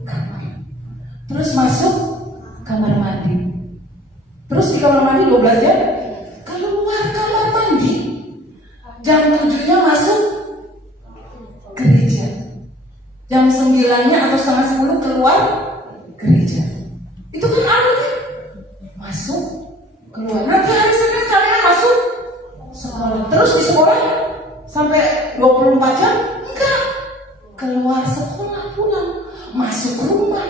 kamar. Terus masuk kamar mandi. Terus di kamar mandi 12 jam keluar kamar mandi. Jam 7-nya masuk gereja. Jam 9-nya atau setengah 10 keluar gereja. Itu kan alurnya. Masuk, keluar. Nanti hari Senin kalian masuk sekolah. Terus di sekolah sampai 24 jam? Enggak. Keluar sekolah pulang, masuk rumah.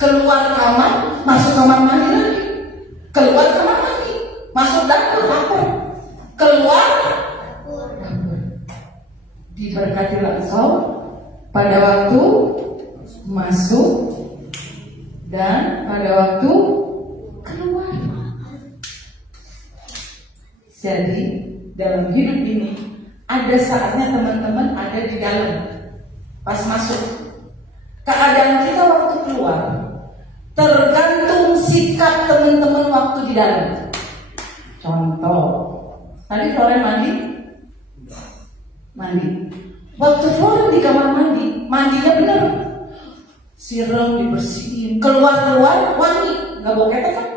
Keluar kamar, masuk kamar mandi lagi. Keluar kamar mandi, masuk dapur. Keluar dapur. Diberkatilah engkau pada waktu masuk dan pada waktu keluar. Jadi dalam hidup ini ada saatnya teman-teman ada di dalam. Pas masuk, keadaan kita waktu keluar tergantung sikap teman-teman waktu di dalam. Contoh, tadi Florence mandi. Waktu Florence di kamar mandi, mandinya bener, siram dibersihin, keluar wangi, nggak bau ketek kan?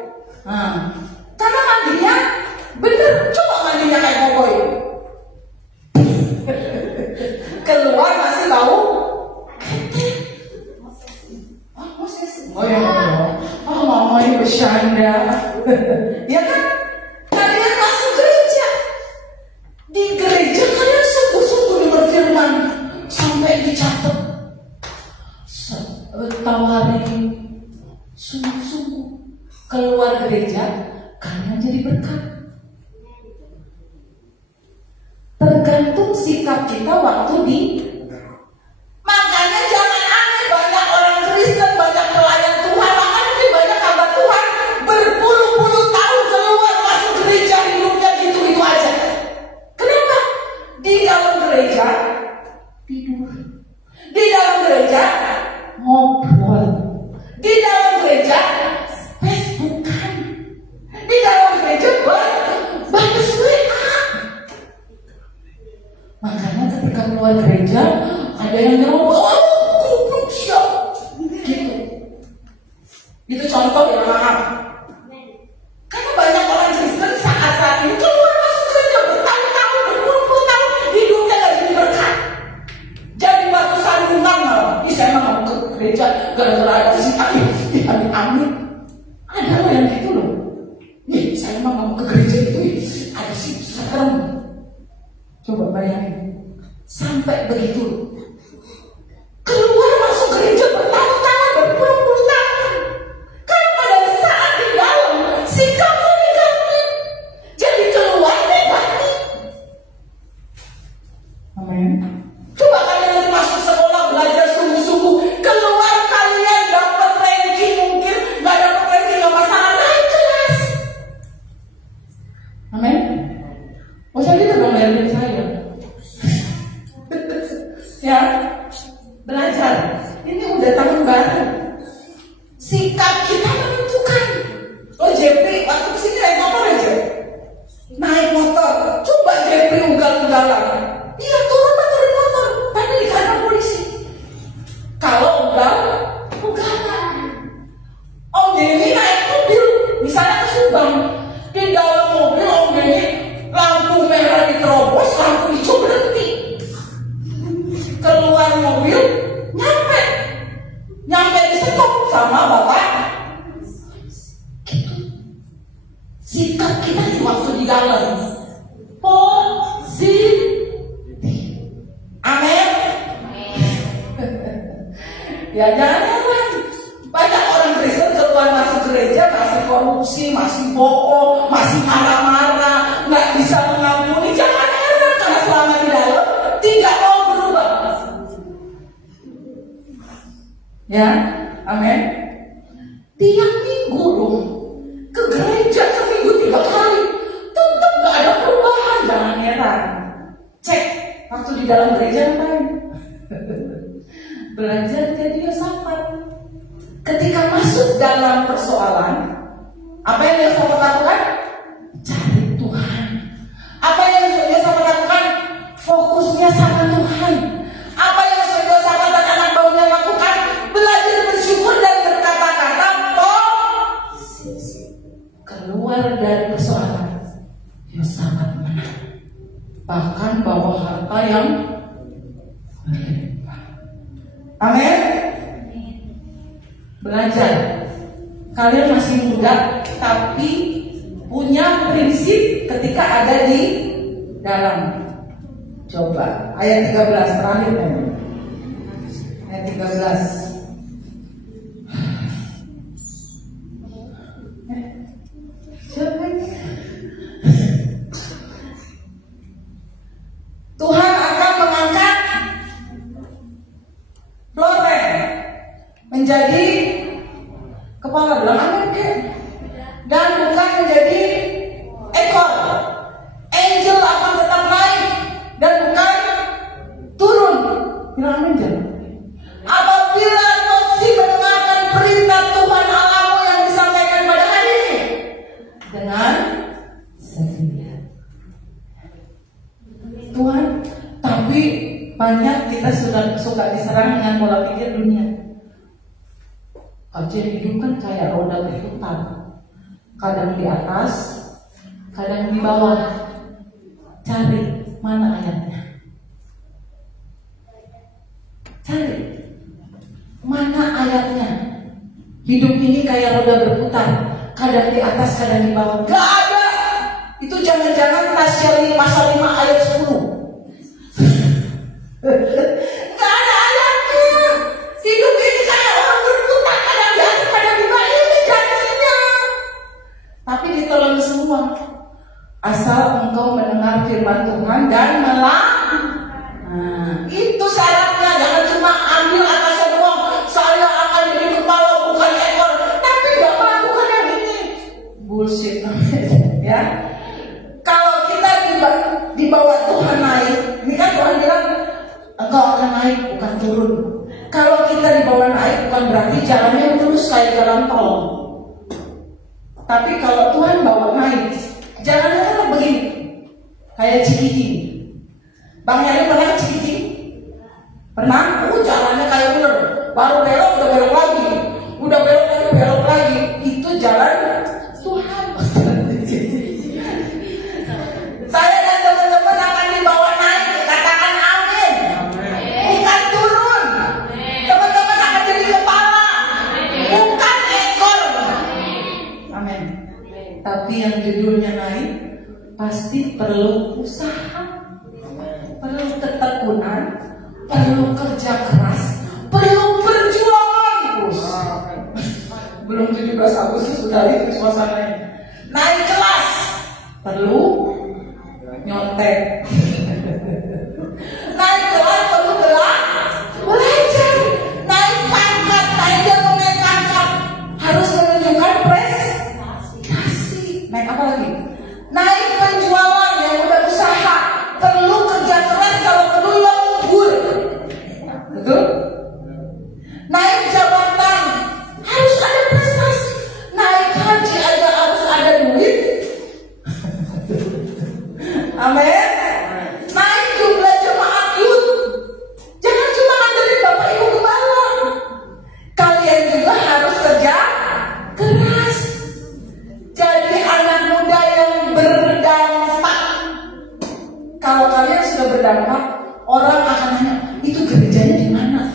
Nah, karena mandinya bener, coba mandinya kayak boboy. Keluar masih bau ketek. Oh ya, mama ini bercanda. Ya kan? Kalian masuk gereja. Di gereja kalian sungguh-sungguh berfirman sampai dicatat. Tawarin sungguh-sungguh. Keluar gereja kalian jadi berkat. Tergantung sikap kita waktu di. Makanya jangan aneh banyak orang Kristen, banyak pelayan Tuhan, bahkan mungkin banyak hamba Tuhan berpuluh-puluh tahun keluar masuk gereja hidupnya gitu aja. Kenapa? Bayangin, sampai begitu. Keluar masuk gereja bertahun-tahun, berpuluh-puluh tahun. Kan pada saat di dalam sikapnya negatif, jadi keluar negatif. Amin. Coba kalian nanti masuk sekolah belajar sungguh-sungguh, keluar kalian dapat ranking, mungkin nggak dapat ranking nggak masalah, naik kelas. Amin. Oh saya gitu dong dari diri saya. Ya, belajar. Ini udah tahun baru. Sikap kita menentukan. Oh JP, waktu kesini naik motor aja. Naik motor. Coba JP ugal-ugalan. Iya turun dari motor. Tapi di kantor polisi. Kalau ugalan. Om Denny naik mobil. Misalnya ke Subang. Di dalam mobil Om Denny lampu merah diterobos, lampu hijau berhenti. Keluar mobil, nyampe di stop sama bapak. Gitu. Sikap kita di waktu di dalam positif. Amin. Ya jangan. Banyak orang Kristen keluar masuk gereja masih korupsi, masih bohong, masih marah-marah, nggak bisa mengampuni. Jangan heran karena selama di dalam tidak mau berubah. Ya, amin. Tiap minggu dong ke gereja seminggu 3 kali, tetap nggak ada perubahan. Jangan heran. Cek waktu di dalam gereja ngapain? Belajar jadi Yosafat. Ketika masuk dalam persoalan, apa yang Yosafat lakukan? Cari Tuhan. Apa yang Yosafat lakukan? Fokusnya sama Tuhan. Apa yang Yosafat dan anak baunya lakukan? Belajar bersyukur dan berkata-kata positif. Keluar dari persoalan, Yosafat menang. Bahkan bawa harta yang berlimpah. Amin. Belajar. Kalian masih muda, tapi punya prinsip ketika ada di dalam. Coba ayat 13 terakhir kan? Ayat 13. Tuhan akan mengangkat Flore menjadi kepala belakang dan bukan menjadi ekor. Angel akan tetap naik dan bukan turun. Bilang angel. Apabila Toksi mendengarkan perintah Tuhan Allahmu yang disampaikan pada hari ini dengan setia. Tuhan, tapi banyak kita suka diserang dengan pola pikir dunia. Kajian hidup kan kayak roda berputar, kadang di atas, kadang di bawah. Cari mana ayatnya. Cari mana ayatnya. Hidup ini kayak roda berputar, kadang di atas, kadang di bawah. Gak ada. Itu jangan-jangan pasal 5 ayat 10. Gak ada ayatnya. Hidup ini kayak orang berputar, kadang di atas, kadang di bawah. Ini janjinya. Tapi ditelan semua. Asal engkau mendengar firman Tuhan dan melakukan. Nah, itu syaratnya. Jangan cuma ambil atasnya doang. Saya akan jadi kepala bukan ekor, tapi gak melakukan yang ini. Bullshit. Ya. Kalau kita di bawah Tuhan naik, ini kan Tuhan bilang engkau akan naik bukan turun. Kalau kita di bawah naik bukan berarti jalannya lurus kayak jalan tol. Tapi kalau Tuhan bawa naik, jalannya tetap begini, kayak Cikiki. Bang Yari pernah ke Cikiki? Pernah? Jalannya kayak ular. Baru belok, udah belok lagi. Udah belok lagi, belok lagi. Itu jalan Tuhan. Saya dan teman-teman akan dibawa naik. Katakan amin. Bukan turun. Teman-teman akan jadi kepala, bukan ekor. Amin. Tapi yang judulnya naik pasti perlu usaha. perlu ketekunan, perlu kerja keras, perlu perjuangan, Bos. Belum 17 Agustus sudah itu suasananya. Naik kelas perlu nyontek. Naik kelas perlu belajar. Naik pangkat, naik jabatan, naik pangkat harus menunjukkan prestasi. Naik apa lagi? Naik penjualan yang udah usaha perlu kerja keras, kalau perlu lembur. Betul? Naik jabatan harus ada prestasi. Naik haji aja harus ada duit. Amin. Naik jumlah jemaat youth. Jangan cuma ngandelin Bapak Ibu Gembala. Kalian juga harus kerja keras. Jadi anak muda yang berdampak. Kalau kalian sudah berdampak, orang akan nanya, itu gerejanya di mana?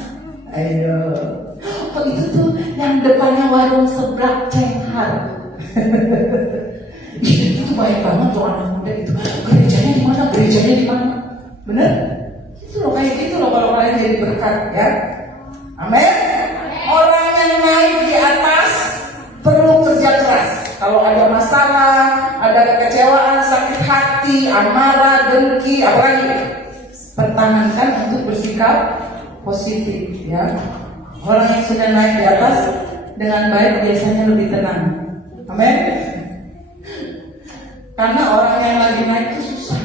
Ayo. Oh itu tuh yang depannya warung seblak cenghar. Itu baik banget tuh anak muda itu. Gerejanya di mana? Gerejanya di mana? Bener? Itu loh, kayak gitu loh kalau kalian jadi berkat ya. Amin. Orang yang naik di atas perlu kerja keras. Kalau ada masalah, ada kekecewaan, sakit hati, amarah, dengki, apalagi, pertahankan untuk bersikap positif ya. Orang yang sudah naik di atas dengan baik biasanya lebih tenang. Amin. Karena orang yang lagi naik itu susah,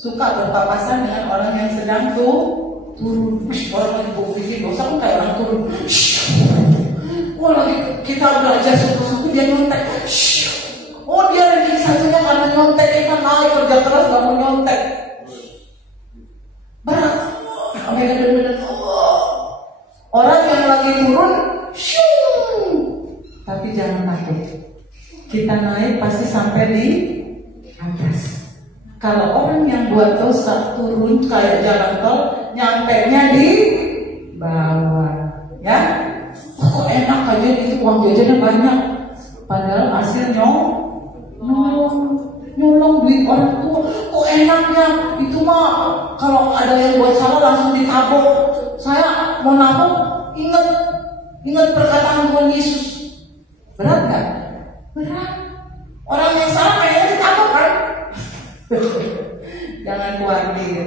suka berpapasan dengan orang yang sedang turun. Orang lagi bukti dosa kan kayak orang turun. Oh lagi kita belajar suku-suku dia nyontek. Oh dia lagi satunya karena nyontek, kita naik kerja keras gak mau nyontek. Berat. Bener-bener. Orang yang lagi turun, tapi jangan takut. Kita naik pasti sampai di atas. Kalau orang yang buat dosa turun kayak jalan tol, nyampenya di bawah, ya. Kok enak aja itu uang jajannya banyak, padahal hasil nyolong duit orang tua. Kok enaknya itu mah kalau ada yang buat salah langsung ditabok. Saya mau nabok, ingat perkataan Tuhan Yesus. Berat gak? Berat. Orang yang salah kayaknya ditabok kan? Jangan khawatir.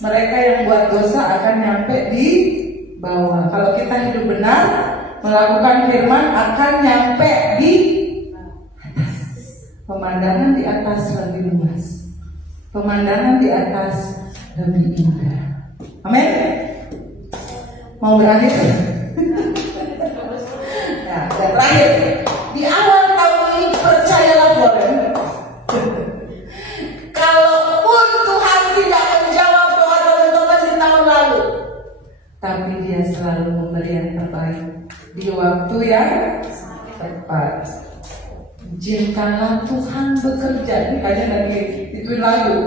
Mereka yang buat dosa akan nyampe di bawah. Kalau kita hidup benar, melakukan firman akan nyampe di atas. Pemandangan di atas lebih luas. Pemandangan di atas lebih indah. Amin. Mau berakhir? Nah, dan terakhir, di awal tahun ini percayalah Tuhan, kalaupun Tuhan tidak menjawab doa teman-teman di tahun lalu, tapi Dia selalu memberi yang terbaik di waktu yang tepat. Izinkanlah Tuhan bekerja. Ini kayaknya lagi ituin lagu.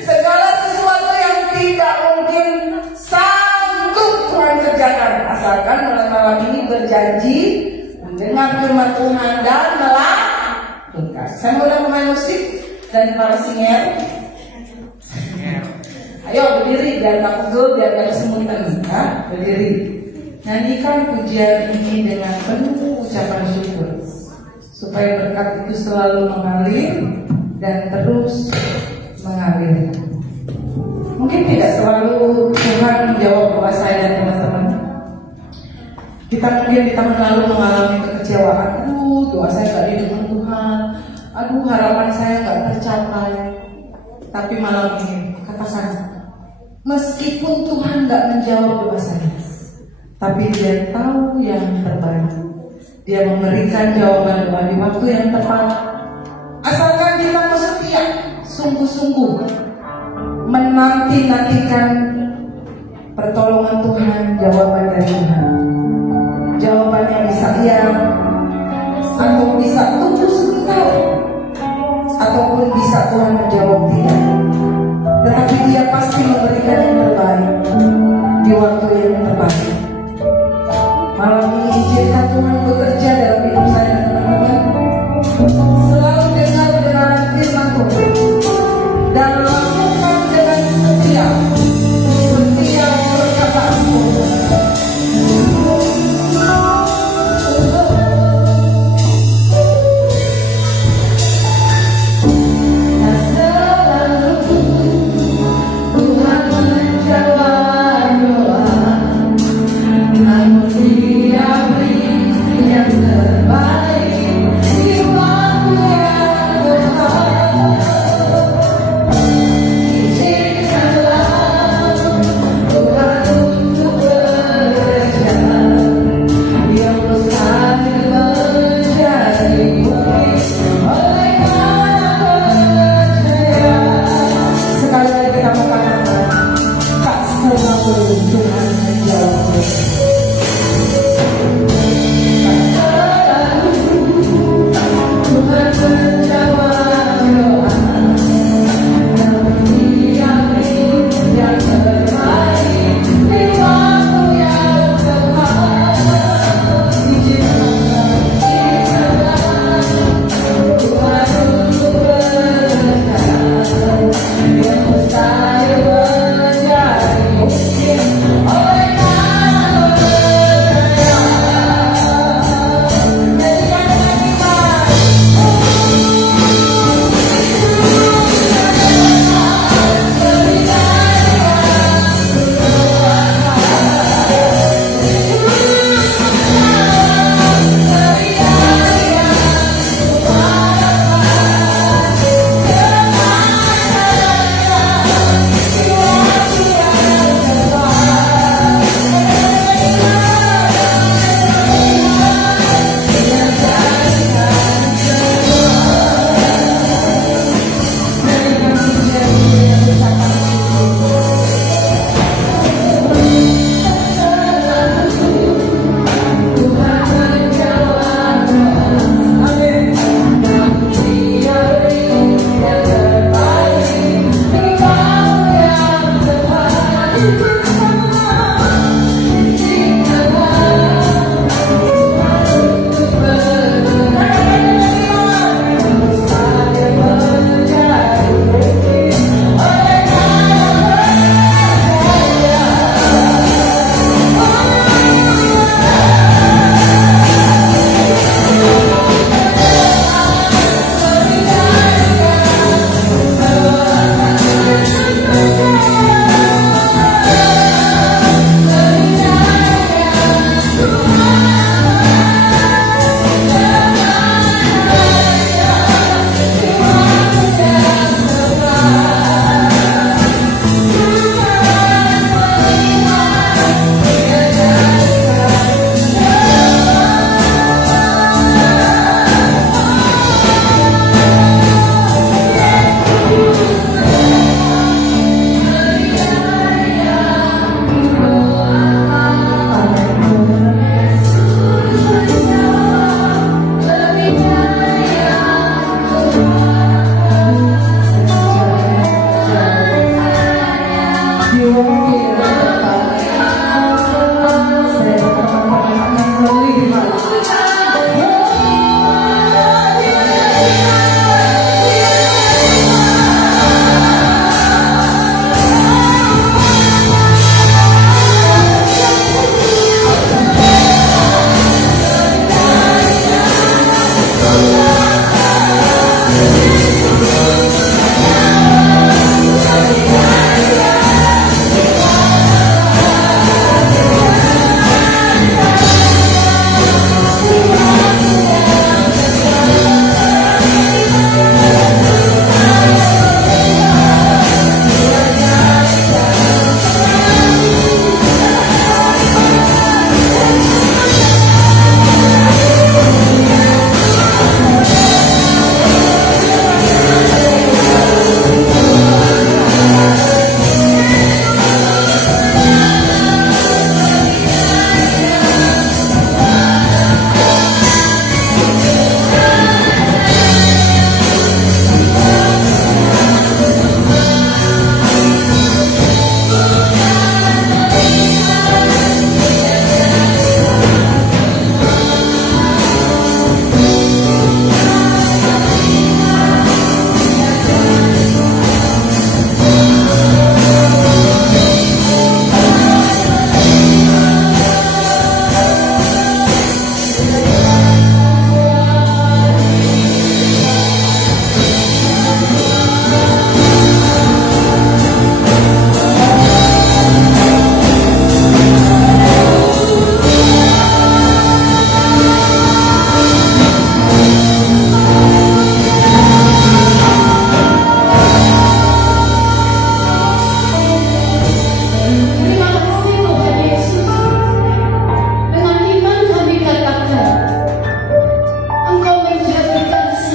Segala sesuatu yang tidak mungkin sanggup Tuhan kerjakan, asalkan mulai malam ini berjanji mendengar firman Tuhan dan melakukan. Saya mau pemain musik dan para singer. Ayo berdiri biar gak pegel, biar gak kesemutan ya. Berdiri. Nyanyikan pujian ini dengan penuh ucapan syukur, supaya berkat itu selalu mengalir dan terus mengalir. Mungkin tidak selalu Tuhan menjawab doa saya dan teman-teman. Kita mungkin di tahun lalu mengalami kekecewaan. Aduh, doa saya gak didengar Tuhan. Aduh, harapan saya gak tercapai. Tapi malam ini katakan, meskipun Tuhan gak menjawab doa saya, tapi Dia tahu yang terbaik. Dia memberikan jawaban doa di waktu yang tepat. Asalkan kita setia, sungguh-sungguh menanti-nantikan pertolongan Tuhan, jawaban dari Tuhan. Jawabannya bisa iya, atau bisa tunggu sebentar, ataupun bisa Tuhan menjawab tidak. Tetapi Dia pasti memberikan yang terbaik di waktu yang tepat. Malam ini izinkan Tuhan bekerja dalam hidup saya dan teman-teman. Selalu dengar kebenaran firman Tuhan dan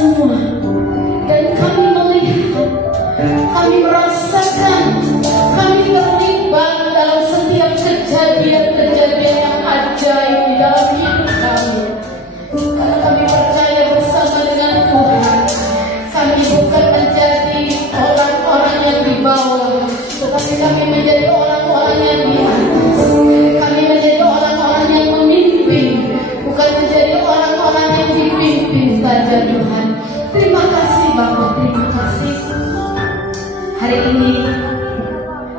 semua. Dan kami melihat, kami merasakan, kami terlibat dalam setiap kejadian-kejadian yang ajaib di dalam hidup kami. Karena kami percaya bersama dengan Tuhan, kami bukan menjadi orang-orang yang di bawah, tetapi kami menjadi orang-orang yang di atas. Kami menjadi orang-orang yang memimpin, bukan menjadi orang-orang yang dipimpin saja Tuhan. Terima kasih Bapak, terima kasih. Hari ini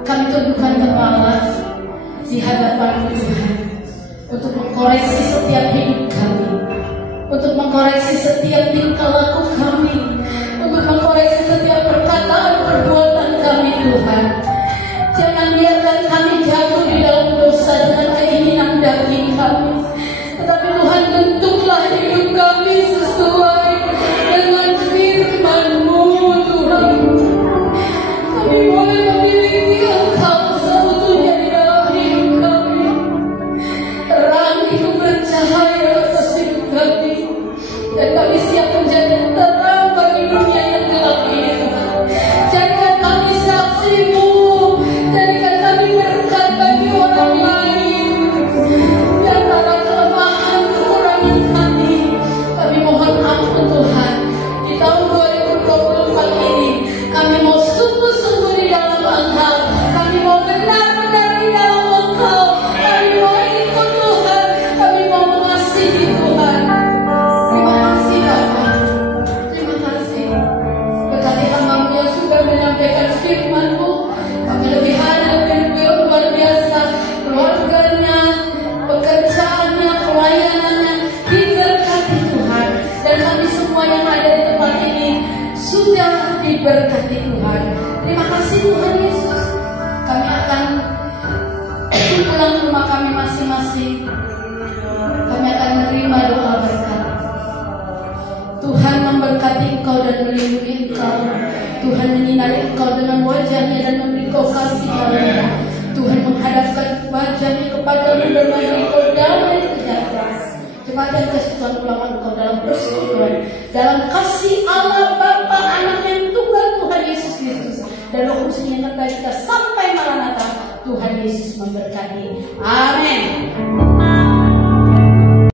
kami tundukkan kepala di hadapan Tuhan untuk mengkoreksi setiap hidup kami, untuk mengkoreksi setiap tingkah laku kami, untuk mengkoreksi setiap perkataan perbuatan kami Tuhan. Jangan biarkan kami jatuh di dalam dosa dengan keinginan daging kami, tetapi Tuhan bentuklah hidup kami sesuai dengan firman-Mu Tuhan. Kami boleh memiliki Engkau seutuhnya di dalam hidup kami. Terang itu bercahaya atas hidup kami, dan kami siap menjadi terang bagi dunia yang gelap ini Tuhan. Jadikan kami saksi-Mu, jadikan kami berkat bagi orang lain. Di antara kelemahan kekurangan kami mohon ampun Tuhan. Di tahun 2024 ini kami mau sungguh-sungguh di dalam Engkau, kami mau benar-benar di dalam Engkau, kami mau ikut Tuhan, kami mau mengasihi Tuhan. Terima kasih Bapak, terima kasih. Berkati hamba-Mu yang sudah menyampaikan firman-Mu, kami lebih luar biasa, keluarganya, pekerjaannya, pelayanannya, diberkati Tuhan. Dan kami semua yang ada di tempat ini sudah diberkati Tuhan. Terima kasih Tuhan Yesus. Kami akan pulang ke rumah kami masing-masing. Kami akan menerima doa berkat. Tuhan memberkati engkau dan melindungi engkau. Tuhan menyinari engkau dengan wajahnya dan memberi kau kasih karunia. Tuhan menghadapkan wajahnya kepadamu dan memberi kau damai sejahtera. Cepat dan kasih Tuhan ulama engkau dalam persekutuan, dalam kasih Allah Bapa, Anak yang tunggal Tuhan Yesus Kristus, dan Roh Kudus yang menyertai kita sampai Maranatha. Tuhan Yesus memberkati. Amin.